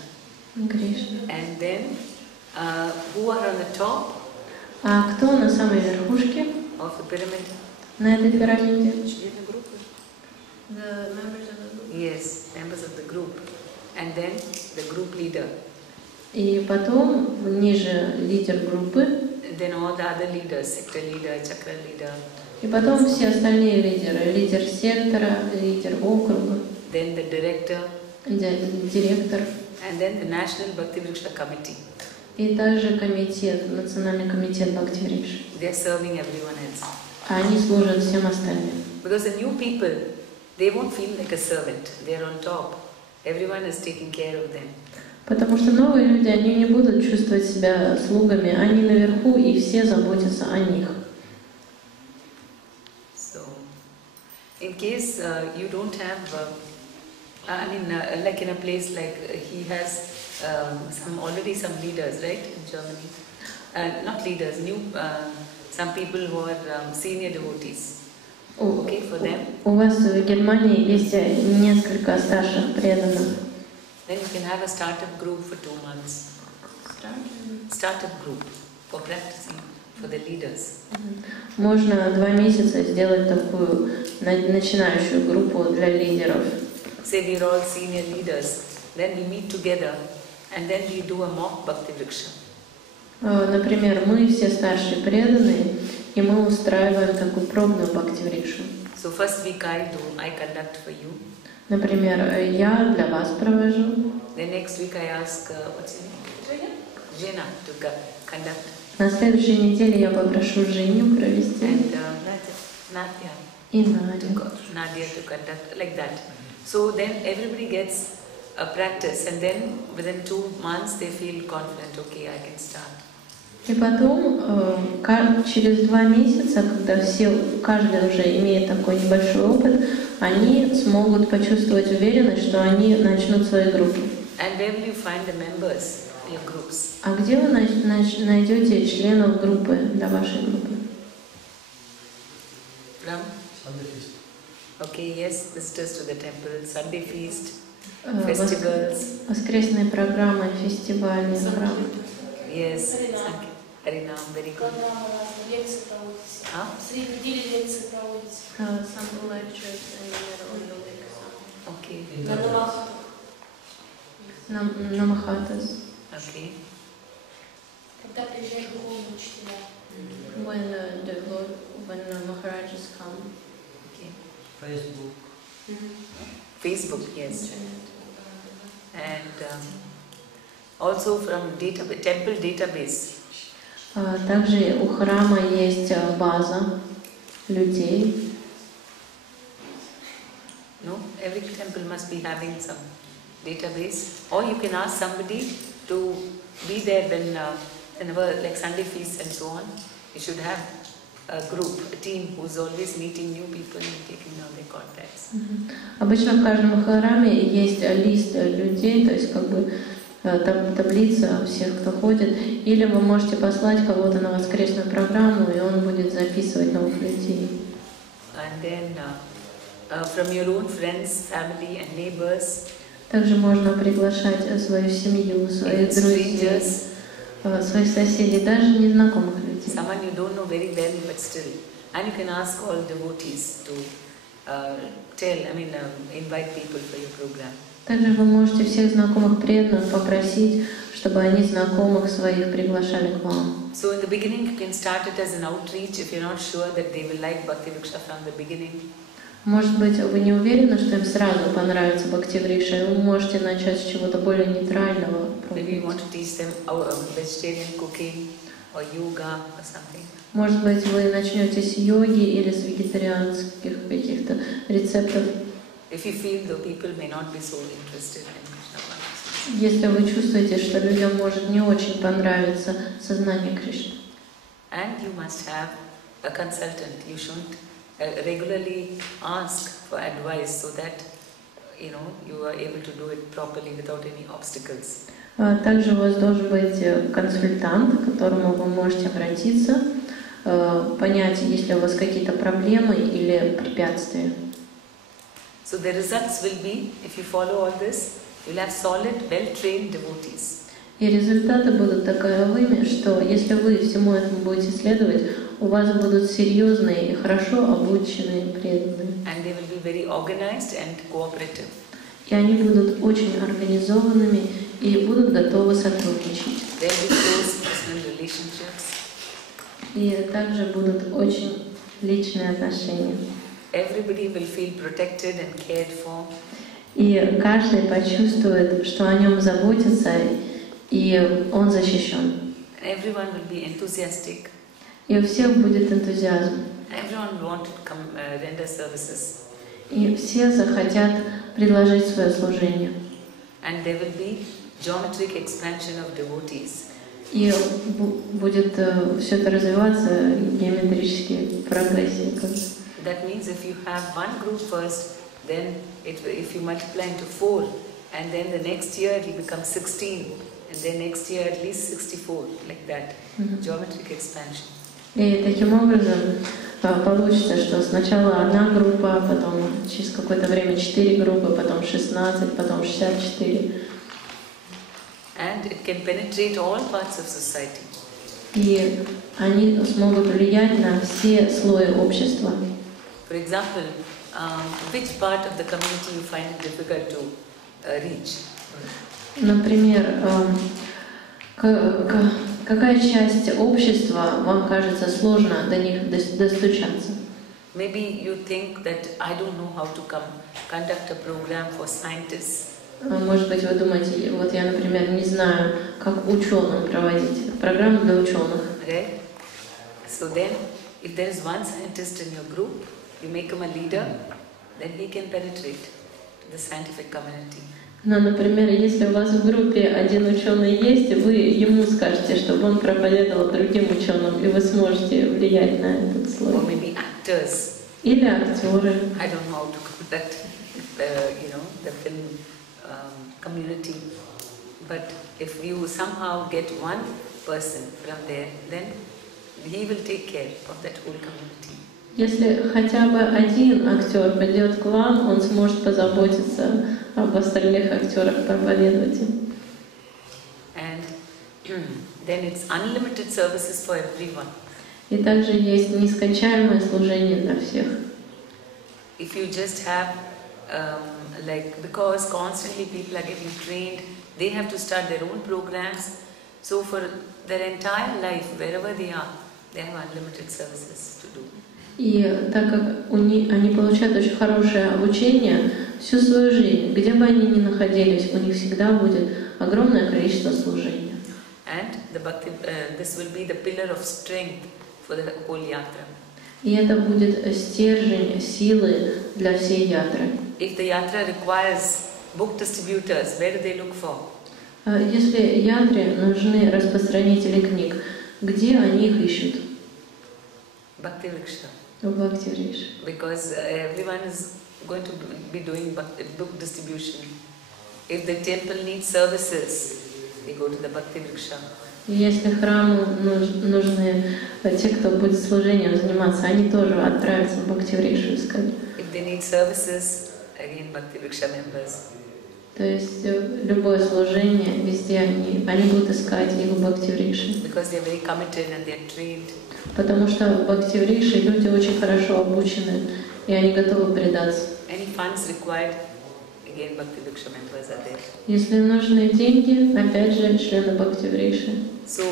Кришна. And then who are on the top? А кто на самой верхушке? Of the pyramid? На этой пирамиде? Члены группы. The members of the group. Yes, members of the group. And then the group leader. И потом ниже лидер группы. And then all the other leaders, sector leader, chakra leader. И потом все остальные лидеры. Лидер сектора, лидер округа. Then the director. Директор. And then the National Bhakti Vriksha Committee. И также комитет, национальный комитет Бхакти-врикши. They are serving everyone else. А они служат всем остальным. Because the new people, they won't feel like a servant. They are on top. Everyone is taking care of them. Потому что новые люди, они не будут чувствовать себя слугами, они наверху, и все заботятся о них. So, in case you don't have, like in a place like he has already some leaders, right, in Germany. Not leaders, some people who are senior devotees. Okay, for for them. У вас в Германии есть несколько старших преданных. Then you can have a startup group for 2 months. Startup group for practicing for the leaders. Можно 2 месяца сделать такую начинающую группу для лидеров. Say we're all senior leaders. Then we meet together and then we do a mock Bhakti Vriksha. Например, мы все старшие преданные, и мы устраиваем такую пробную Бхакти Врикшу. So first week I conduct for you. Например, я для вас провожу. Then next week I ask, what's your name? Jena to conduct. На следующей неделе я попрошу Женю провести. And Nadia. И Надю. Nadia to conduct, like that. So then everybody gets a practice and then within 2 months they feel confident, okay, I can start. И потом, через 2 месяца, когда каждый уже имеет такой небольшой опыт, они смогут почувствовать уверенность, что они начнут свои группы. And where will you find the members in your groups? А где вы найдете членов группы для вашей группы? From? Sunday feast. Okay, yes, visitors to the temple, Sunday feast, festivals. Воскресные программы, фестивали, храмы. Yes, Harinam, very good. Some lectures in the middle of the week. Okay. Намахатас. Okay. Когда приезжают духовные учителя. When Maharajas come. Okay. Facebook. Facebook, yes. And also from temple database. Также у храма есть база людей. No, every temple must be having some database, or you can ask somebody to be there whenever like Sunday feasts and so on. You should have a group, a team who's always meeting new people and taking down their contacts. Обычно в каждом храме есть лист людей, то есть как бы таблица всех, кто ходит, или вы можете послать кого-то на воскресную программу, и он будет записывать новых людей. And then from your own friends, family and neighbors. Также можно приглашать свою семью, своих друзей, своих соседей, даже незнакомых людей. Someone you don't know very well, but still. And you can ask all devotees to invite people for your program. Также вы можете всех знакомых преданных попросить, чтобы они знакомых своих приглашали к вам. So in the beginning you can start it as an outreach if you're not sure that they will like Bhakti Vriksha from the beginning. Может быть, вы не уверены, что им сразу понравится Бхакти Врикша, и вы можете начать с чего-то более нейтрального. Maybe you want to teach them vegetarian cooking or yoga or something. Может быть, вы начнете с йоги или с вегетарианских каких-то рецептов. If you feel the people may not be so interested in Krishna consciousness. Если вы чувствуете, что людям может не очень понравиться сознание Кришны. And you must have a consultant. You shouldn't regularly ask for advice so that you are able to do it properly without any obstacles. Также у вас должен быть консультант, к которому вы можете обратиться, понять, есть ли у вас какие-то проблемы или препятствия. So the results will be, if you follow all this, you'll have solid, well-trained devotees. И результаты будут таковыми, что если вы всему этому будете следовать, у вас будут серьезные и хорошо обученные преданные. And they will be very organized and cooperative. И они будут очень организованными и будут готовы сотрудничать. There will be close personal relationships. И также будут очень личные отношения. Everybody will feel protected and cared for. И каждый почувствует, что о нем заботятся, и он защищен. Everyone will be enthusiastic. И у всех будет энтузиазм. Everyone will want to render services. И все захотят предложить свое служение. And there will be geometric expansion of devotees. И будет все это развиваться геометрически в прогрессии. That means if you have one group first, then if you multiply into 4, and then the next year it will become 16, and then next year at least 64, like that. Geometric expansion. И таким образом получится, что сначала одна группа, потом через какое-то время 4 группы, потом 16, потом 64. And it can penetrate all parts of society. И они смогут влиять на все слои общества. For example, which part of the community you find it difficult to reach? Например, какая часть общества вам кажется сложно до них достучаться? Maybe you think that I don't know how to conduct a program for scientists. Может быть, вы думаете, вот я, например, не знаю, как ученым проводить программу для ученых. Right? So then, if there is one scientist in your group, you make him a leader, then he can penetrate the scientific community. Но, например, если у вас в группе один ученый есть, вы ему скажете, чтобы он проповедовал другим ученым, и вы сможете влиять на этот слой. Or maybe actors. Или актеры. I don't know how to conduct, the film community. But if you somehow get one person from there, then he will take care of that whole community. Если хотя бы один актер придет к вам, он сможет позаботиться об остальных актерах, проповедовать им. And then it's unlimited services for everyone. И также есть нескончаемое служение для всех. If you just have, because constantly people are getting trained, they have to start their own programs. So for their entire life, wherever they are, they have unlimited services to do. И так как они получают очень хорошее обучение всю свою жизнь, где бы они ни находились, у них всегда будет огромное количество служения. And this will be the pillar of strength for the whole yatra. И это будет стержень силы для всей ятры. If the yatra requires book distributors, where do they look for? Если ятре нужны распространители книг, где они их ищут? Bhakti Vriksha. В Бхакти Врикша. Because everyone is going to be doing book distribution. If the temple needs services, they go to the Bhakti Vriksha. Если храму нужны те, кто будет служением заниматься, они тоже отправятся в Бхакти Врикшу искать. If they need services, again Bhakti Vriksha members. То есть любое служение, везде они будут искать их в Бхакти Врикше. Because they are very committed and they are trained. Потому что в Бхакти Врикше люди очень хорошо обучены, и они готовы предаться. Any funds required, again Bhakti Vriksha members are there. Если нужны деньги, опять же, члены Бхакти Врикши. So,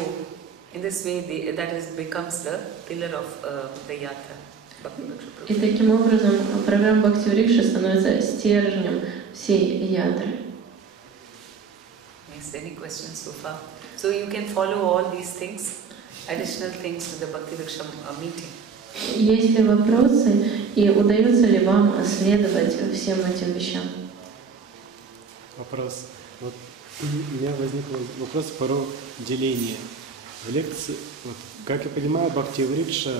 in this way, that becomes the pillar of the yatra. И таким образом программа Бхакти Врикши становится стержнем всей ятры. Yes, any questions so far? So you can follow all these things, additional things to the Bhakti Vriksha meeting. Есть ли вопросы, и удается ли вам следовать всем этим вещам? Вопрос. Вот у меня возник вопрос про деление. В лекции, вот, как я понимаю, Бхакти Врикша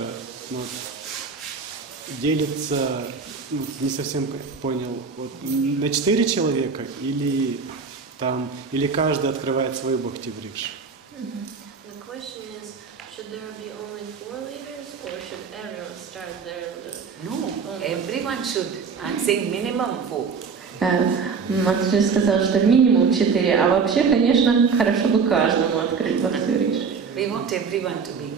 делится, не совсем понял, вот, на 4 человека или каждый открывает свой Бхакти Врикша? The question is, should there be only 4 leaders or should everyone start their No, everyone should. I'm saying minimum 4. Матаджи сказал, что минимум 4, а вообще, конечно, хорошо бы каждому открыть Бхакти Врикшу. We want everyone to be.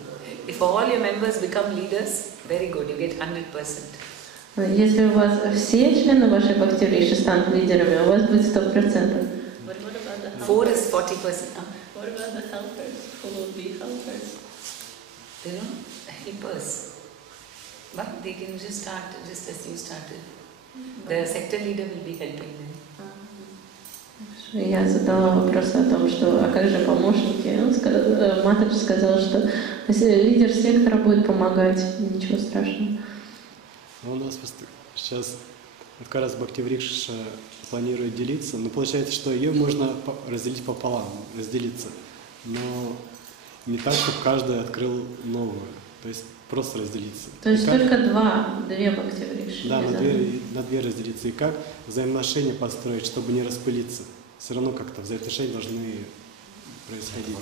If all your members become leaders, very good, you get 100%. Если у вас все члены вашей Бхакти Врикши станут лидерами, у вас будет 100%. 4 is 40%. What about the helpers? Who will be helpers? They don't help us. But they can just start just as you started. The sector leader will be helping them. Я задала вопрос о том, что а как же помощники? Матаджи сказал, что лидер сектора будет помогать, ничего страшного. У нас сейчас как раз Бхакти Врикша планирует делиться, но получается, что ее можно разделить пополам, разделиться, но не так, чтобы каждый открыл новую, то есть просто разделиться. То есть только две Бхакти Врикши? Да, на две разделиться. И как взаимоотношения построить, чтобы не распылиться? Все равно как-то взаимоотношения должны происходить.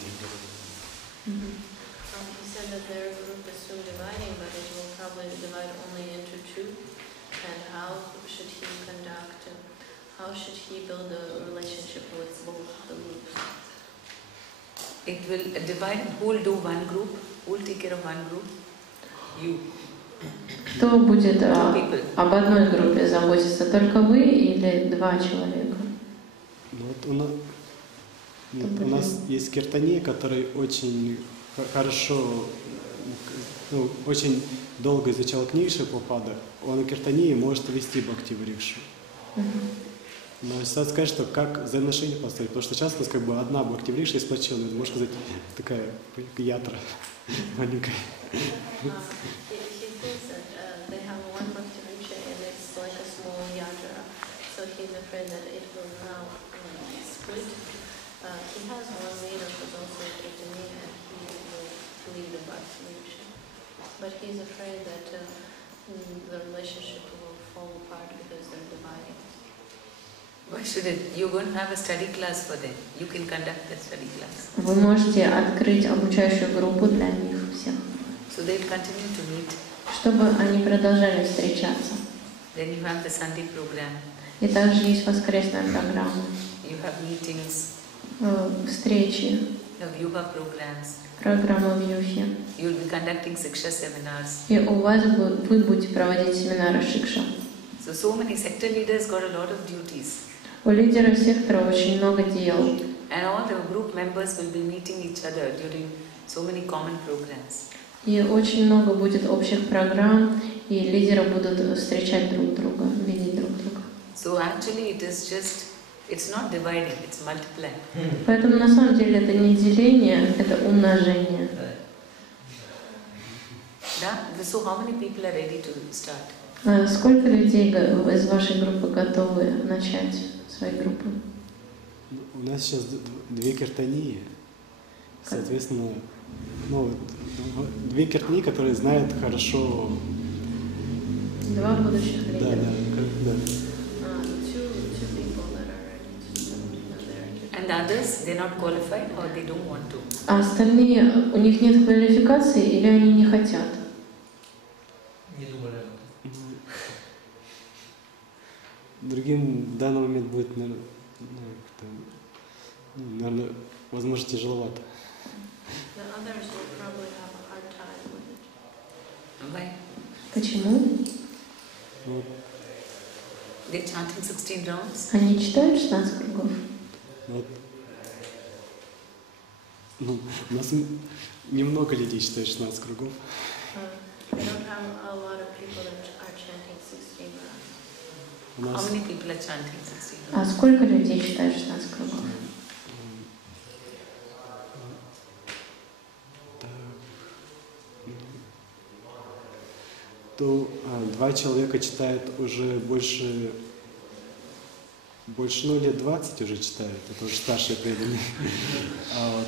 He said afraid that their group is soon dividing, but it will probably divide only into two. And how should he conduct, how should he build a relationship with both the groups? It will divide, who will do one group, who will take care of one group? You. Кто будет об одной группе заботиться, только вы или два человека? Вот у нас есть киртани, который очень хорошо, ну, очень долго изучал книги ППдд. Он на киртании может вести бхакти-врикшу. Но сейчас сказать, что как взаимоотношения построить, потому что сейчас у нас как бы одна бхакти-врикша сплоченная, можно сказать, такая ятра маленькая. He's afraid that it will now split. He has one leader who's also a Kirtani and he will lead the Bhakti. But he's afraid that the relationship will fall apart because they're dividing. Why should it? You're going to have a study class for them. You can conduct that study class. Вы можете открыть обучающую группу для них всех. So they'll continue to meet. Чтобы они продолжали встречаться. Then you have the Sunday program. И также есть воскресная программа. You have meetings. Встречи. You have yoga programs. Программа в Юхе. You will be conducting Shiksha seminars. И у вас вы будете проводить семинары Шикша. So many sector leaders got a lot of duties. У лидеров сектора очень много дел. And all the group members will be meeting each other during so many common programs. И очень много будет общих программ, и лидеры будут встречать друг друга, видеть друг друга. So actually it is just, it's not dividing, it's multiplying. Поэтому на самом деле это не деление, это умножение. Да? So how many people are ready to start? Сколько людей из вашей группы готовы начать свои группы? У нас сейчас две киртании, соответственно, ну, две киртании, которые знают хорошо. Два будущих лидера. Да. And others, they're not qualified or they don't want to? А остальные, у них нет квалификации или они не хотят? Не думали об этом. Другим в данный момент будет, наверное, возможно, тяжеловато. Почему? They're chanting 16 rounds. Они читают 16 кругов. Вот. Ну, у нас немного людей читают 16 кругов. How many people are chanting 16 rounds? А сколько людей читают 16 кругов? То два человека читают уже больше, ну, лет 20 уже читают, это уже старшие преданные. А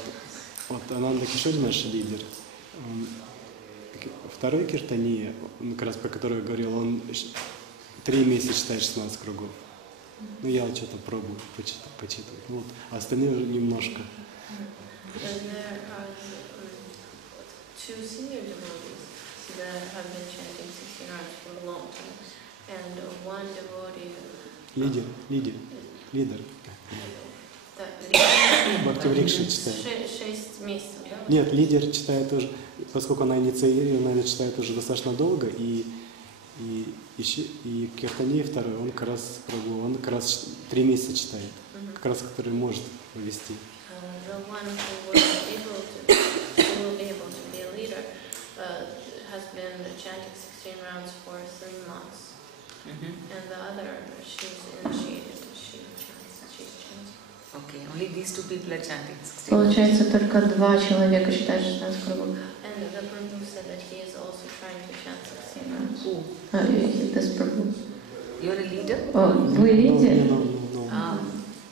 вот Ананда Кишори, наш лидер, второй киртания, как раз про который я говорил, он 3 месяца читает 16 кругов. Ну, я вот что-то пробую почитать. Вот. А остальные уже немножко. That have been chanting 16 rounds for a long time, and one devotee. Лидер. Бхакти-врикша читает. 6 месяцев, да? Нет, лидер читает тоже, поскольку она инициирована, она читает уже достаточно долго, и Киртани второй, он как раз 3 месяца читает, как раз который может повести. Has been chanting 16 rounds for 3 months, and the other, she's initiated, she's chanting. Okay, only these 2 people are chanting 16. Получается, только 2 человека читают 16 кругов. And the Prabhu said that he is also trying to chant 16 rounds. Who? This Prabhu. You're a leader? Вы лидер?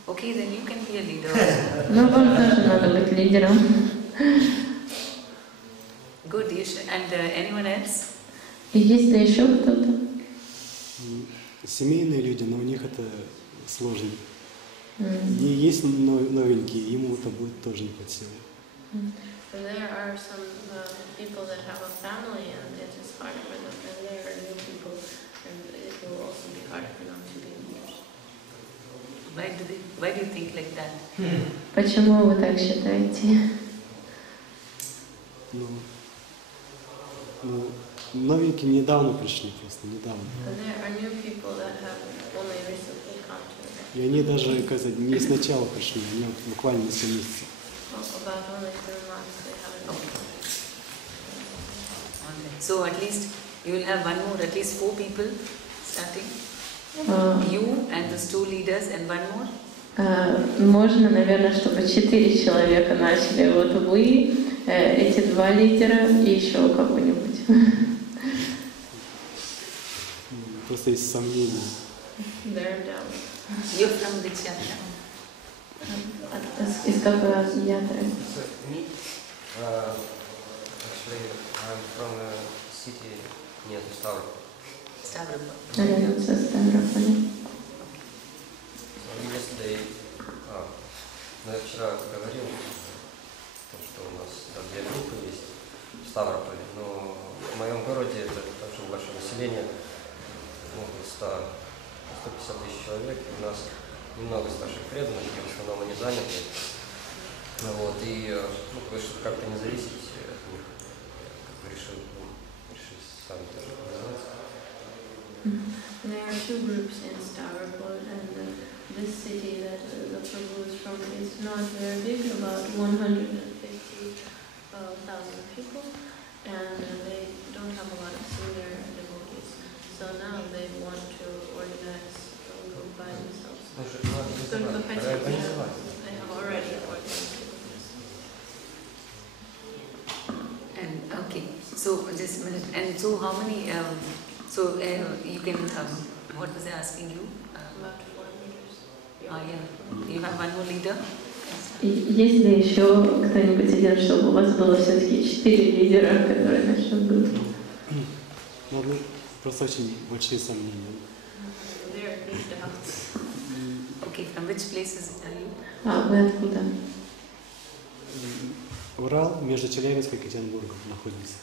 Okay, then you can be a leader also. Но вам тоже надо быть лидером. Good, and anyone else? И есть ли еще кто-то? Семейные люди, но у них это сложно. И есть новенькие, ему это будет тоже не под силу. So there are some people that have a family and it is hard for them, and there are new people and it will also be hard for them to be leaders. Why do you think like that? Почему вы так считаете? Ну, новенькие недавно пришли, просто недавно. So there are new people that have only recently come to it. И они даже, как сказать, не сначала пришли, они вот буквально несколько месяцев. About only 3 months they haven't. Okay. So at least you will have one more, at least 4 people starting. You and those 2 leaders and one more. Можно, наверное, чтобы 4 человека начали. Вот вы, эти 2 лидера и еще кого-нибудь. Просто есть сомнения. You're from which yatra? Из какой ятры? Actually, I'm from a city near Stavropol. Stavropol. Рядом со Ставрополем. Если я вчера говорил, что у нас 2 группы есть в Ставрополе, но в моем городе это также большое население, 150 тысяч человек, и у нас немного старших преданных, и в основном они заняты. Вот, и чтобы как-то не зависеть от них, решил сами тоже организоваться. There are 2 groups in Stavropol, and this city that the Prabhu is from is not very big, about 150,000 people, and they don't have a lot of senior devotees. So now they want to organize a group by themselves. So they have already organized groups. And okay, so just a minute. And so how many? You can. What was I asking you? About 4 leaders. Yeah. You have one more leader. Есть ли еще кто-нибудь один, чтобы у вас было все-таки 4 лидера, которые начнут группу? Ну, просто очень большие сомнения. There are big doubts. Okay, from which places are you? Вы откуда? Урал между Челябинском и Екатеринбургом находится.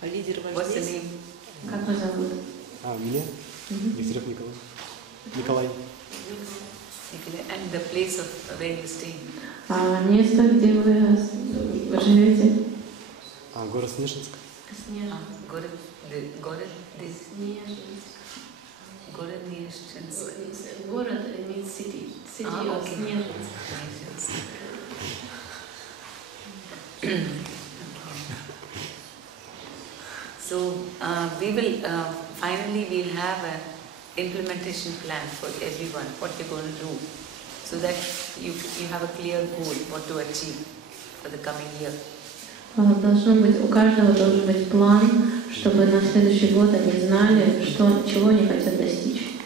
А лидер ваш What's the здесь? name? Как вас зовут? Меня? Дегтярев Николай. And the place of where you stay? Место, где вы живете? Город Снежинск. Город means city. City of Снежинск. So we will finally we'll have an implementation plan for everyone, what we're going to do, so that you have a clear goal, what to achieve for the coming year. Должно быть, у каждого должен быть план, чтобы на следующий год они знали, чего они хотят достичь.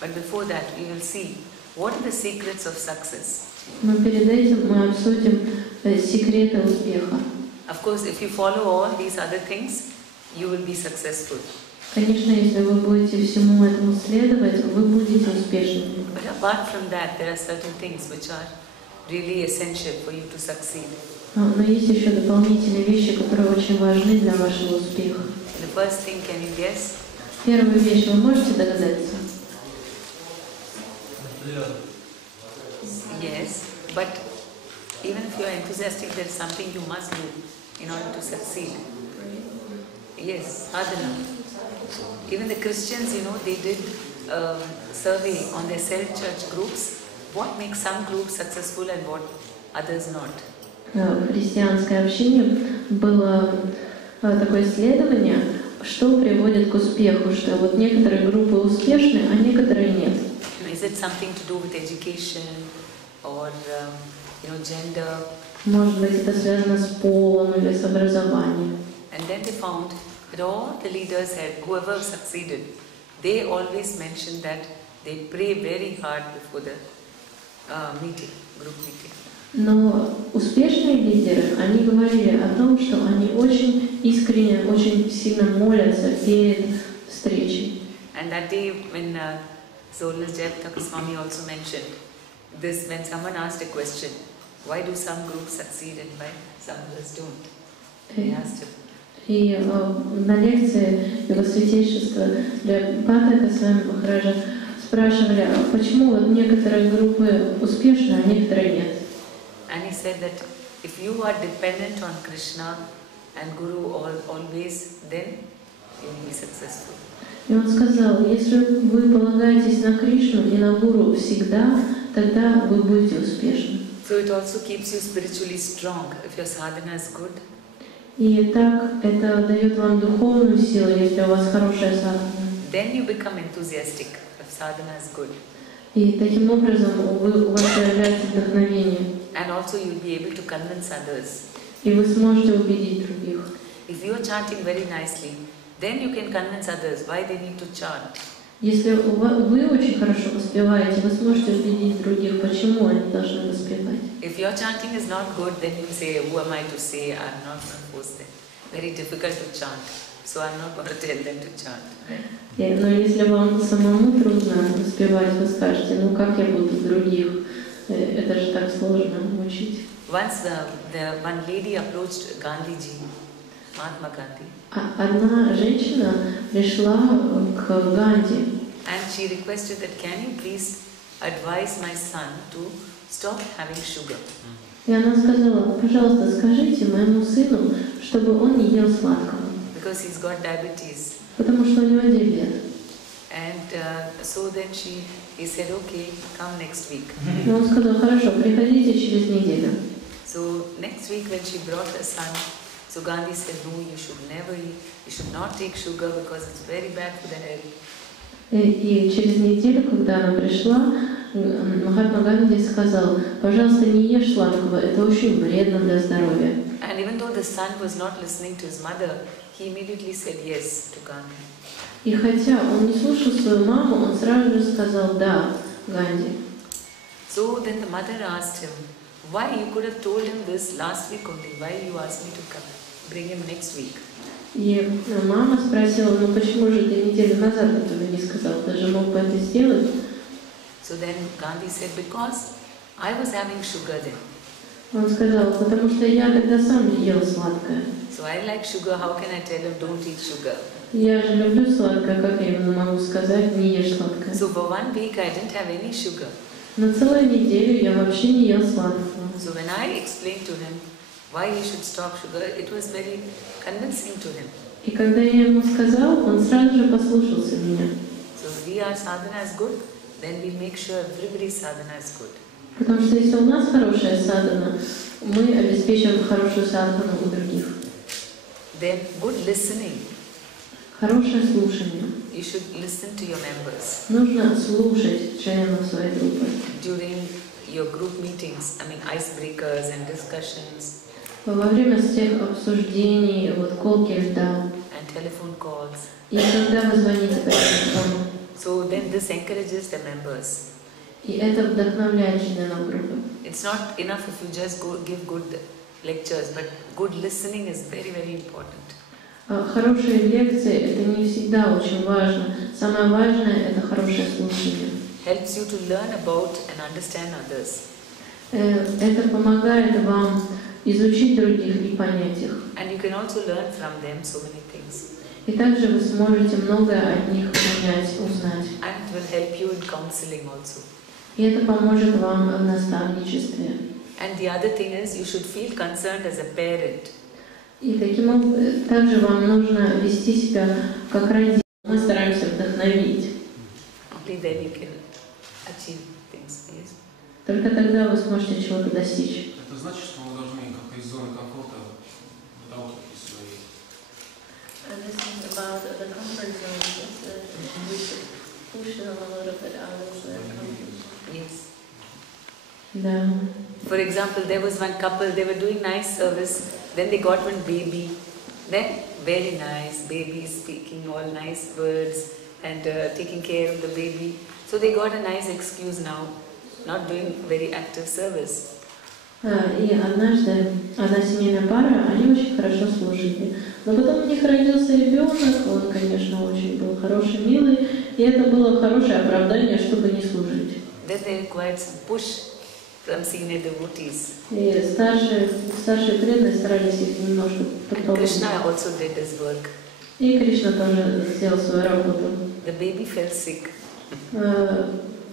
But before that, we will see what are the secrets of success. Но перед этим мы обсудим секреты успеха. Of course, if you follow all these other things, you will be successful. Конечно, если вы будете всему этому следовать, вы будете успешными. But apart from that, there are certain things which are really essential for you to succeed. Но есть еще дополнительные вещи, которые очень важны для вашего успеха. The first thing, can you guess? Первую вещь вы можете догадаться? Yes, but even if you are enthusiastic, there is something you must do in order to succeed. Yes, sadhana. Even the Christians, they did a survey on their self-church groups. What makes some groups successful and what others not? В христианской общине было такое исследование, что приводит к успеху, что вот некоторые группы успешны, а некоторые нет. Is it something to do with education or gender? Может быть, это связано с полом или с образованием. And then they found that all the leaders whoever succeeded, they always mentioned that they pray very hard before the group meeting. Но успешные лидеры, они говорили о том, что они очень искренне, очень сильно молятся перед встречей. And that day when Solnas Jayapataka Swami also mentioned this, when someone asked a question, why do some groups succeed and why some others don't? They asked him. И на лекции его святейшества Пата Госвами Махараджа спрашивали, а почему вот некоторые группы успешны, а некоторые нет? And he said that if you are dependent on Krishna and Guru always, then you will be successful. И он сказал, если вы полагаетесь на Кришну и на Гуру всегда, тогда вы будете успешны. So it also keeps you spiritually strong if your sadhana is good. И так это дает вам духовную силу, если у вас хорошая садхана. Then you become enthusiastic if sadhana is good. И таким образом у вас появляется вдохновение. And also you will be able to convince others. И вы сможете убедить других. If you are chanting very nicely, then you can convince others why they need to chant. Если вы очень хорошо воспеваете, вы сможете убедить других, почему они должны воспевать. If your chanting is not good, then you say, who am I to say? I am not going to force them. Very difficult to chant, so I am not going to tell them to chant. Но если вам самому трудно воспевать, вы скажете, ну как я буду других? Это же так сложно учить. Once one lady approached Gandhiji, Mahatma Gandhi. Одна женщина пришла к Ганди. And she requested that, can you please advise my son to stop having sugar? И она сказала, пожалуйста, скажите моему сыну, чтобы он не ел сладкого. Because he's got diabetes. Потому что у него диабет. And so then he said, okay, come next week. И он сказал, хорошо, приходите через неделю. So next week when she brought her son, so Gandhi said, no, you should not take sugar because it's very bad for the health. И через неделю, когда она пришла, Махатма Ганди сказал, пожалуйста, не ешь сладкого, это очень вредно для здоровья. And even though the son was not listening to his mother, he immediately said yes to Gandhi. И хотя он не слушал свою маму, он сразу же сказал да Ганди. So then the mother asked him, why you could have told him this last week only? Why you asked me to come, bring him next week? И мама спросила, ну почему же ты неделю назад этого не сказал? Ты же мог бы это сделать? So then Gandhi said, because I was having sugar then. Он сказал, потому что я тогда сам ел сладкое. So I like sugar, how can I tell him don't eat sugar? Я же люблю сладкое, как я ему могу сказать, не ешь сладкое. So for 1 week I didn't have any sugar. На целую неделю я вообще не ел сладкого. So when I explained to him why he should stop sugar, it was very convincing to him. И когда я ему сказал, он сразу же послушался меня. So if our sadhana is good, then we make sure everybody's sadhana is good. Потому что если у нас хорошая садхана, мы обеспечим хорошую садхану у других. Then good listening. Хорошее слушание. You should listen to your members. Нужно слушать членов своей группы. During your group meetings, I mean icebreakers and discussions. Во время всех обсуждений, вот колки льда. And telephone calls. И когда вы звоните по телефону. So then this encourages the members. И это вдохновляет членов группы. It's not enough if you just give good lectures, but good listening is very, very important. Хорошие лекции — это не всегда очень важно. Самое важное — это хорошее слушание. Helps you to learn about and understand others. Это помогает вам изучить других и понять их. And you can also learn from them so many things. И также вы сможете многое от них понять, узнать. And it will help you in counseling also. И это поможет вам в наставничестве. And the other thing is, you should feel concerned as a parent. И таким образом также вам нужно вести себя как родитель. Мы стараемся вдохновить. Only then you can achieve things. Yes? Только тогда вы сможете чего-то достичь. Это значит, что мы должны как-то из зоны комфорта выталкивать из своей. And this is about the comfort zone. We should push them a little bit out of their comfort zone. Yes. Да. For example, there was one couple, they were doing nice service, then they got one baby, then very nice, baby speaking all nice words and taking care of the baby. So they got a nice excuse now, not doing very active service. И однажды одна семейная пара, они очень хорошо служили. Но потом у них родился ребенок, он, конечно, очень был хороший, милый, и это было хорошее оправдание, чтобы не служить. Then they required some push from senior devotees. И старшие преданные старались их немножко подтолкнуть. Krishna also did his work. И Кришна тоже сделал свою работу. The baby fell sick.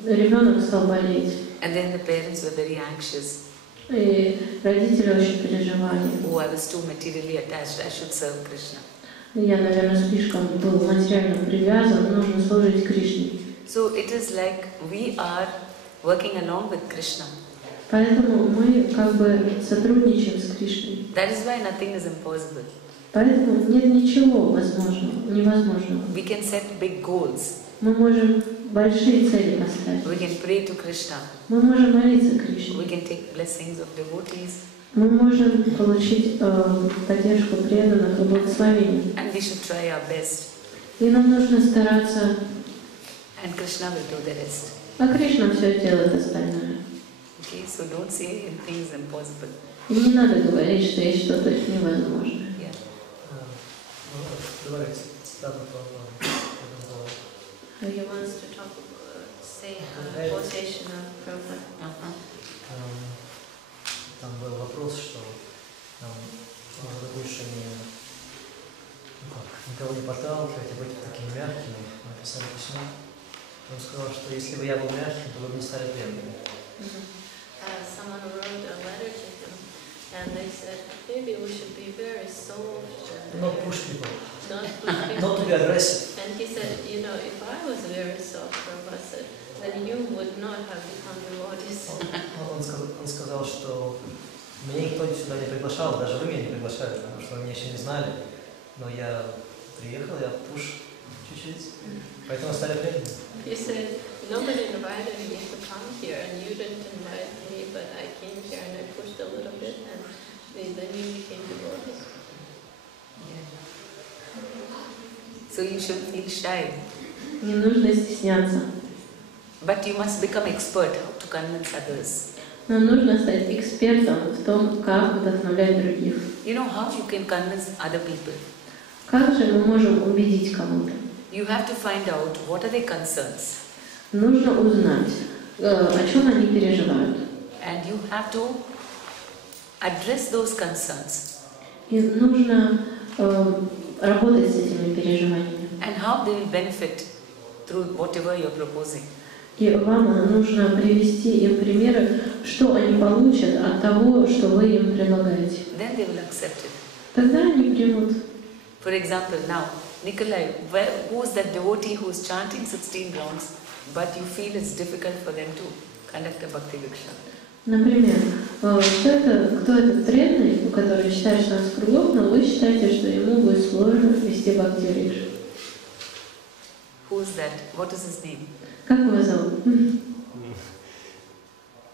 Ребенок стал болеть. And then the parents were very anxious. И родители очень переживали. Oh, I was too materially attached. I should serve Krishna. Я, наверное, слишком был материально привязан, нужно служить Кришне. So it is like we are working along with Krishna. Поэтому мы как бы сотрудничаем с Кришной. That is why nothing is impossible. Поэтому нет ничего невозможного. We can set big goals. Мы можем большие цели поставить. We can pray to Krishna. Мы можем молиться Кришне. We can take blessings of devotees. Мы можем получить поддержку преданных и благословение. And we should try our best. И нам нужно стараться. And Krishna will do the rest. А Кришна все делает остальное. Okay, so don't say things impossible. И не надо говорить, что есть что-то невозможное. Yeah. He wants to talk, say a quotation of Prabhupada. Там был вопрос, что можно больше никого не подталкивать, а быть такими мягкими. Написали письмо. Он сказал, что если бы я был мягким, то вы бы не стали преданными. Someone wrote a letter to him, and they said maybe we should be very soft. Not push people. Not push people. Not to be aggressive. And he said, you know, if I was very soft, Prabhupada said, then you would not have become devotees. Он сказал, что меня никто сюда не приглашал, даже вы меня не приглашали, потому что вы меня еще не знали. Но я приехал, я push чуть-чуть, поэтому стали преданными. He said, nobody invited me to come here, and you didn't invite me, but I came here and I pushed a little bit, and then you became devotees. So you should feel shy. Не нужно стесняться. But you must become expert how to convince others. Нам нужно стать экспертом в том, как вдохновлять других. You know how you can convince other people? Как же мы можем убедить кого-то? You have to find out what are their concerns. Нужно узнать, о чем они переживают. And you have to address those concerns. И нужно работать с этими переживаниями. And how they will benefit through whatever you're proposing. И вам нужно привести им примеры, что они получат от того, что вы им предлагаете. Then they will accept it. Тогда они примут. For example, now, Nikolai, who is that devotee who is chanting 16 rounds, but you feel it's difficult for them to conduct a bhakti viksha? Например, кто этот преданный, который читает 16 кругов, но вы считаете, что ему будет сложно вести бхакти викшу? Who is that? What is his name? Как его зовут?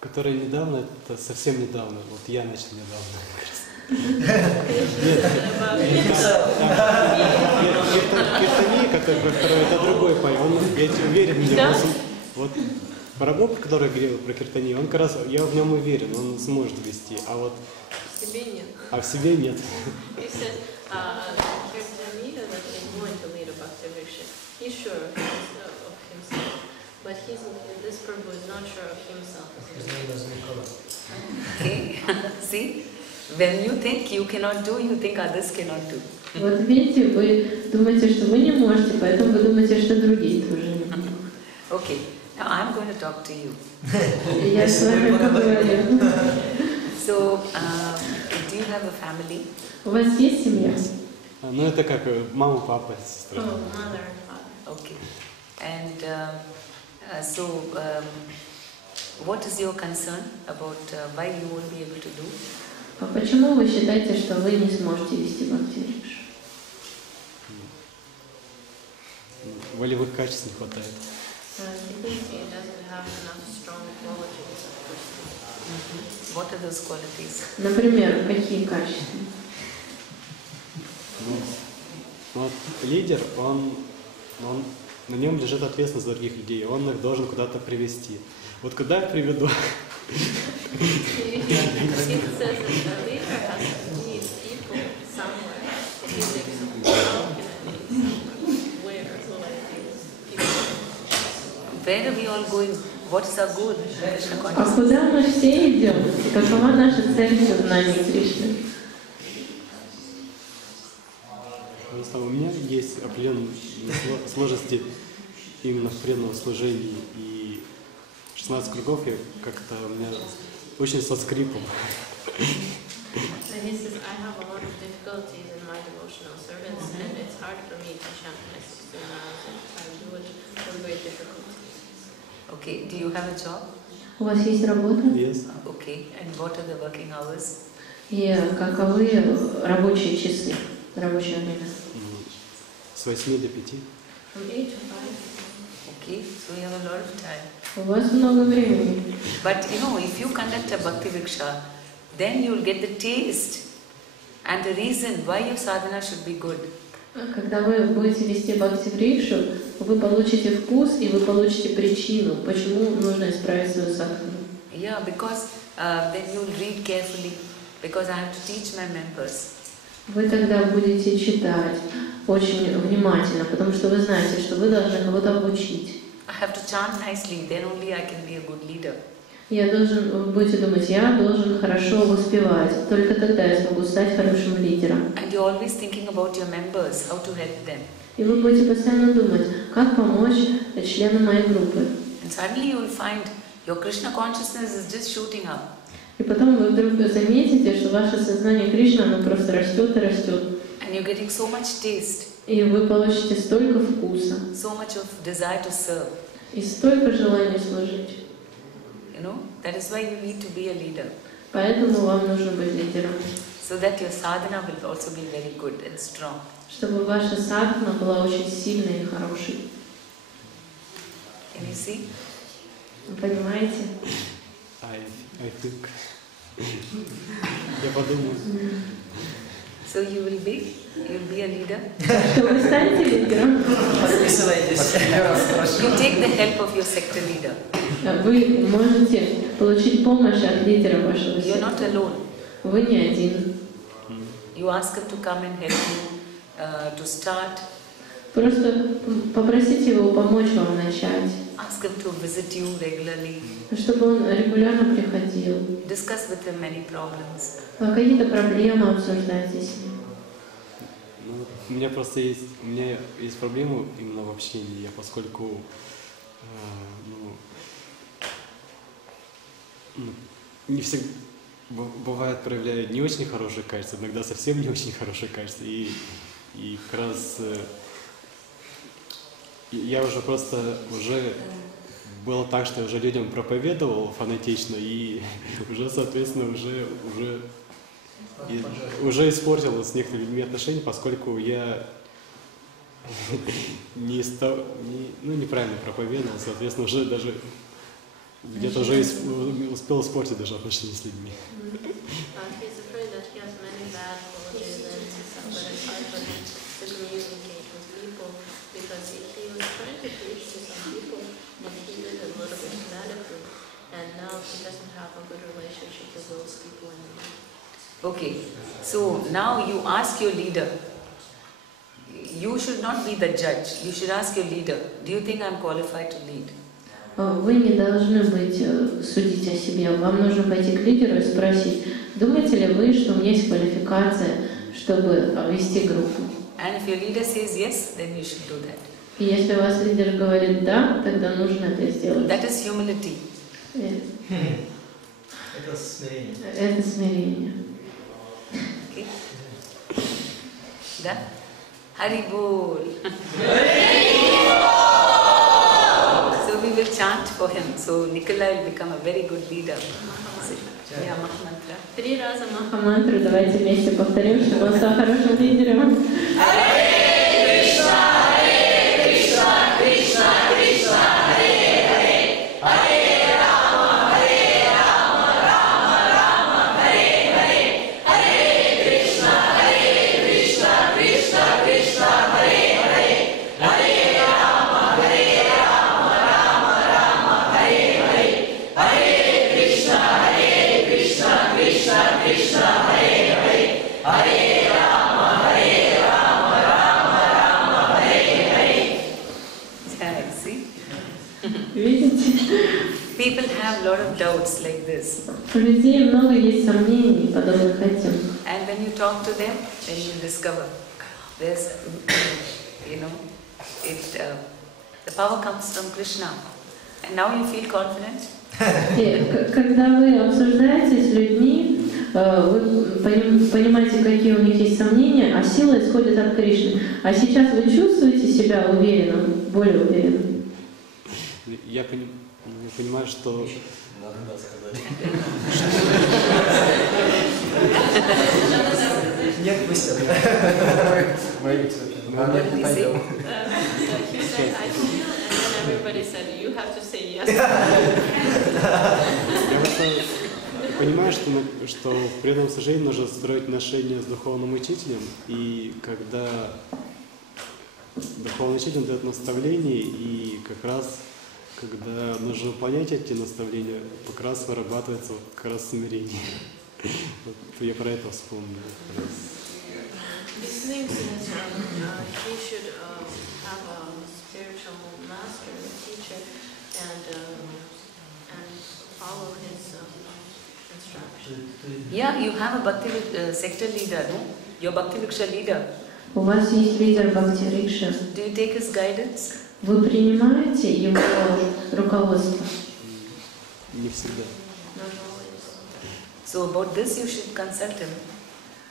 Который недавно, это совсем недавно, вот я начал недавно. Киртани, который второй, это другой поем. Я уверен в него. Вот Прабхупада, который говорил про Киртани, он как раз, я в нем уверен, он сможет вести, а вот В себе нет. А в себе нет. He said, Kиртани is going to lead a bhakti viksha. He's sure of himself, but this Prabhu is not sure of himself. Okay. See, when you think you cannot do, you think others cannot do. Вот видите, вы думаете, что вы не можете, поэтому вы думаете, что другие тоже не могут. Okay, now I'm going to talk to you. Я с вами поговорю. So, do you have a family? У вас есть семья? Ну это как мама, папа, сестра. Oh, mother and father. Okay. And what is your concern about why you won't be able to do? А почему вы считаете, что вы не сможете вести бхакти викшу? Волевых качеств не хватает. He thinks he doesn't have enough strong qualities of personality. What are those qualities? Например, какие качества? Вот лидер, на нем лежит ответственность за других людей, он их должен куда-то привести. Вот куда я приведу? He says that the leader has to lead people somewhere. He thinks, how can I lead somewhere? Where will I lead people? Where are we all going? what is our goal? А куда мы все идем? Какова наша цель в сознании Кришны? Просто у меня есть определенные сложности именно в преданном служении. И 16 кругов я как-то у меня очень со скрипом. And he says, I have a lot of difficulties in my devotional service, and it's hard for me to chant my 16 miles, and I do it with great difficulty. Okay, do you have a job? У вас есть работа? Yes. Okay, and what are the working hours? И каковы рабочие часы, рабочее время? С 8 до 5. From 8 to 5. Okay, so you have a lot of time. У вас много времени. But you know, if you conduct a bhakti vriksha, then you will get the taste and the reason why your sadhana should be good. Когда вы будете вести бхакти-врикшу, вы получите вкус и вы получите причину, почему нужно исправить свою садхану. Yeah, because then you will read carefully, because I have to teach my members. Вы тогда будете читать очень внимательно, потому что вы знаете, что вы должны кого-то обучить. I have to chant nicely, then only I can be a good leader. Вы будете думать, я должен хорошо воспевать, только тогда я смогу стать хорошим лидером. And you're always thinking about your members, how to help them. И вы будете постоянно думать, как помочь членам моей группы. And suddenly you will find your Krishna consciousness is just shooting up. И потом вы вдруг заметите, что ваше сознание Кришны, оно просто растет и растет. And you're getting so much taste. И вы получите столько вкуса. So much of desire to serve. И столько желания служить. You know, that is why you need to be a leader. Поэтому вам нужно быть лидером. So that your sadhana will also be very good and strong. Чтобы ваша садхана была очень сильной и хорошей. Can you see? Вы понимаете? I think. Я подумаю. So you will be a leader. Что вы станете лидером? Подписывайтесь. You take the help of your sector leader. Вы можете получить помощь от лидера вашего You're not сектора. alone. Вы не один. You ask him to come and help you to start. Просто попросите его помочь вам начать. Ask him to visit you regularly. Чтобы он регулярно приходил. Discuss with him many problems. Какие-то проблемы обсуждайте с ним. Ну, у меня есть проблемы именно в общении, поскольку не всегда бывает проявляю не очень хорошее качество, иногда совсем не очень хорошее качество. И как раз я уже было так, что я уже людям проповедовал фанатично, и уже, соответственно, уже испортил с некоторыми людьми отношения, поскольку я неправильно проповедовал, соответственно, уже даже где-то уже успел испортить даже отношения с людьми. Okay, so now you ask your leader. You should not be the judge. You should ask your leader, do you think I'm qualified to lead? Вы не должны судить о себе. Вам нужно пойти к лидеру и спросить, думаете ли вы, что у меня есть квалификация, чтобы вести группу? And if your leader says yes, then you should do that. И если у вас лидер говорит да, тогда нужно это сделать. That is humility. Это смирение. Это смирение. Okay. Да? Haribol. So we will chant for him. So Nikolai will become a very good leader. Yeah, Mahamantra. 3 раза Махамантру давайте вместе повторим, чтобы он стал хорошим лидером. Видите? People have a lot of doubts like this. У людей много есть сомнений, подобных этим. And when you talk to them, then you discover there's, the power comes from Krishna. And now you feel confident? И когда вы обсуждаете с людьми, вы понимаете, какие у них есть сомнения, а сила исходит от Кришны. А сейчас вы чувствуете себя уверенным, более уверенным? Я понимаю, что... Надо сказать. Нет, пусть это. Everybody said you have to say yes. Я просто понимаю, что в преданном служении нужно строить отношения с духовным учителем, и когда духовный учитель дает наставления, и как раз когда нужно выполнять эти наставления, как раз вырабатывается как раз смирение. Вот я про это вспомнил. This means that he should have a spiritual master, a teacher, and follow his instructions. Yeah, you have a Bhakti sector leader, no? Your Bhakti Vriksha leader. У вас есть лидер Бхакти Рикша. Do you take his guidance? Вы принимаете его руководство? Не всегда. So about this you should consult him.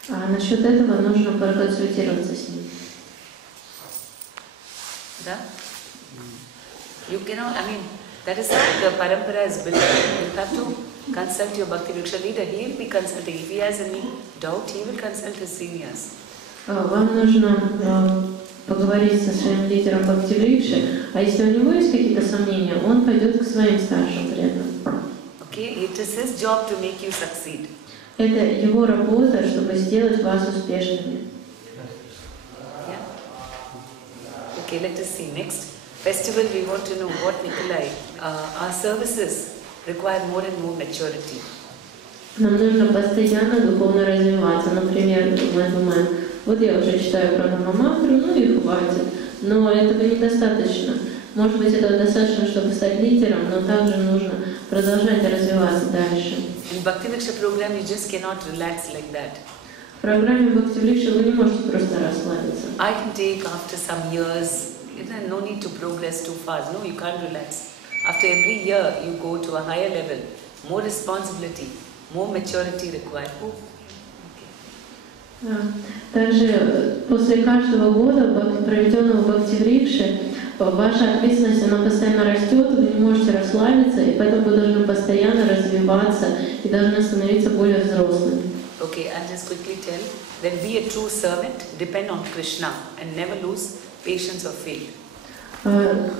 А насчет этого нужно проконсультироваться с ним. Да? You cannot, that is how the parampara is built. You have to consult your Bhakti Vriksha leader. He will be consulting. If he has any doubt, he will consult his seniors. Вам нужно поговорить со своим лидером Бхакти Врикши, а если у него есть какие-то сомнения, он пойдет к своим старшим преданным. Okay, it is his job to make you succeed. Это его работа, чтобы сделать вас успешными. Yeah. Okay, let us see. Next festival, we want to know what Nikolai. Our services require more and more maturity. Нам нужно постоянно духовно развиваться. Например, мы думаем, вот я уже читаю пранамамантру, ну и хватит. Но этого недостаточно. Может быть, этого достаточно, чтобы стать лидером, но также нужно продолжать развиваться дальше. In Bhakti Vriksha program, you just cannot relax like that. В программе Бхакти Врикши вы не можете просто расслабиться. I can take after some years, no need to progress too fast. No, you can't relax. After every year, you go to a higher level, more responsibility, more maturity required. Также после каждого года, проведенного в Бхакти Врикше, ваша ответственность, она постоянно растет, вы не можете расслабиться, и поэтому вы должны постоянно развиваться и должны становиться более взрослыми. Okay, I'll just quickly tell. Then be a true servant, depend on Krishna, and never lose patience or faith.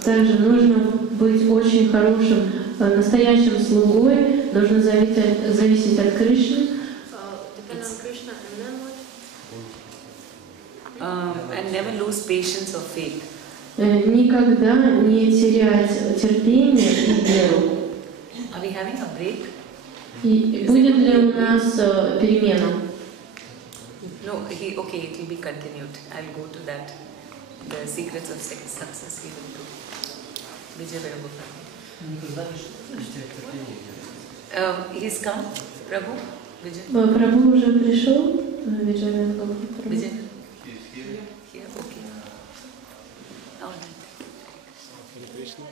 Также нужно быть очень хорошим, настоящим слугой, нужно зависеть от Кришны. Depend on Krishna and then what? And never lose patience or faith. Никогда не терять терпение и веру. Are we having a break? И будет ли у нас перемена? No, okay, it will be continued. I'll go to that. The secrets of success we will do. Vijay he's come, Prabhu? Vijay? Прабху уже пришел. Vijay Vengapatra. Vijay? Here, okay. All right. Krishna.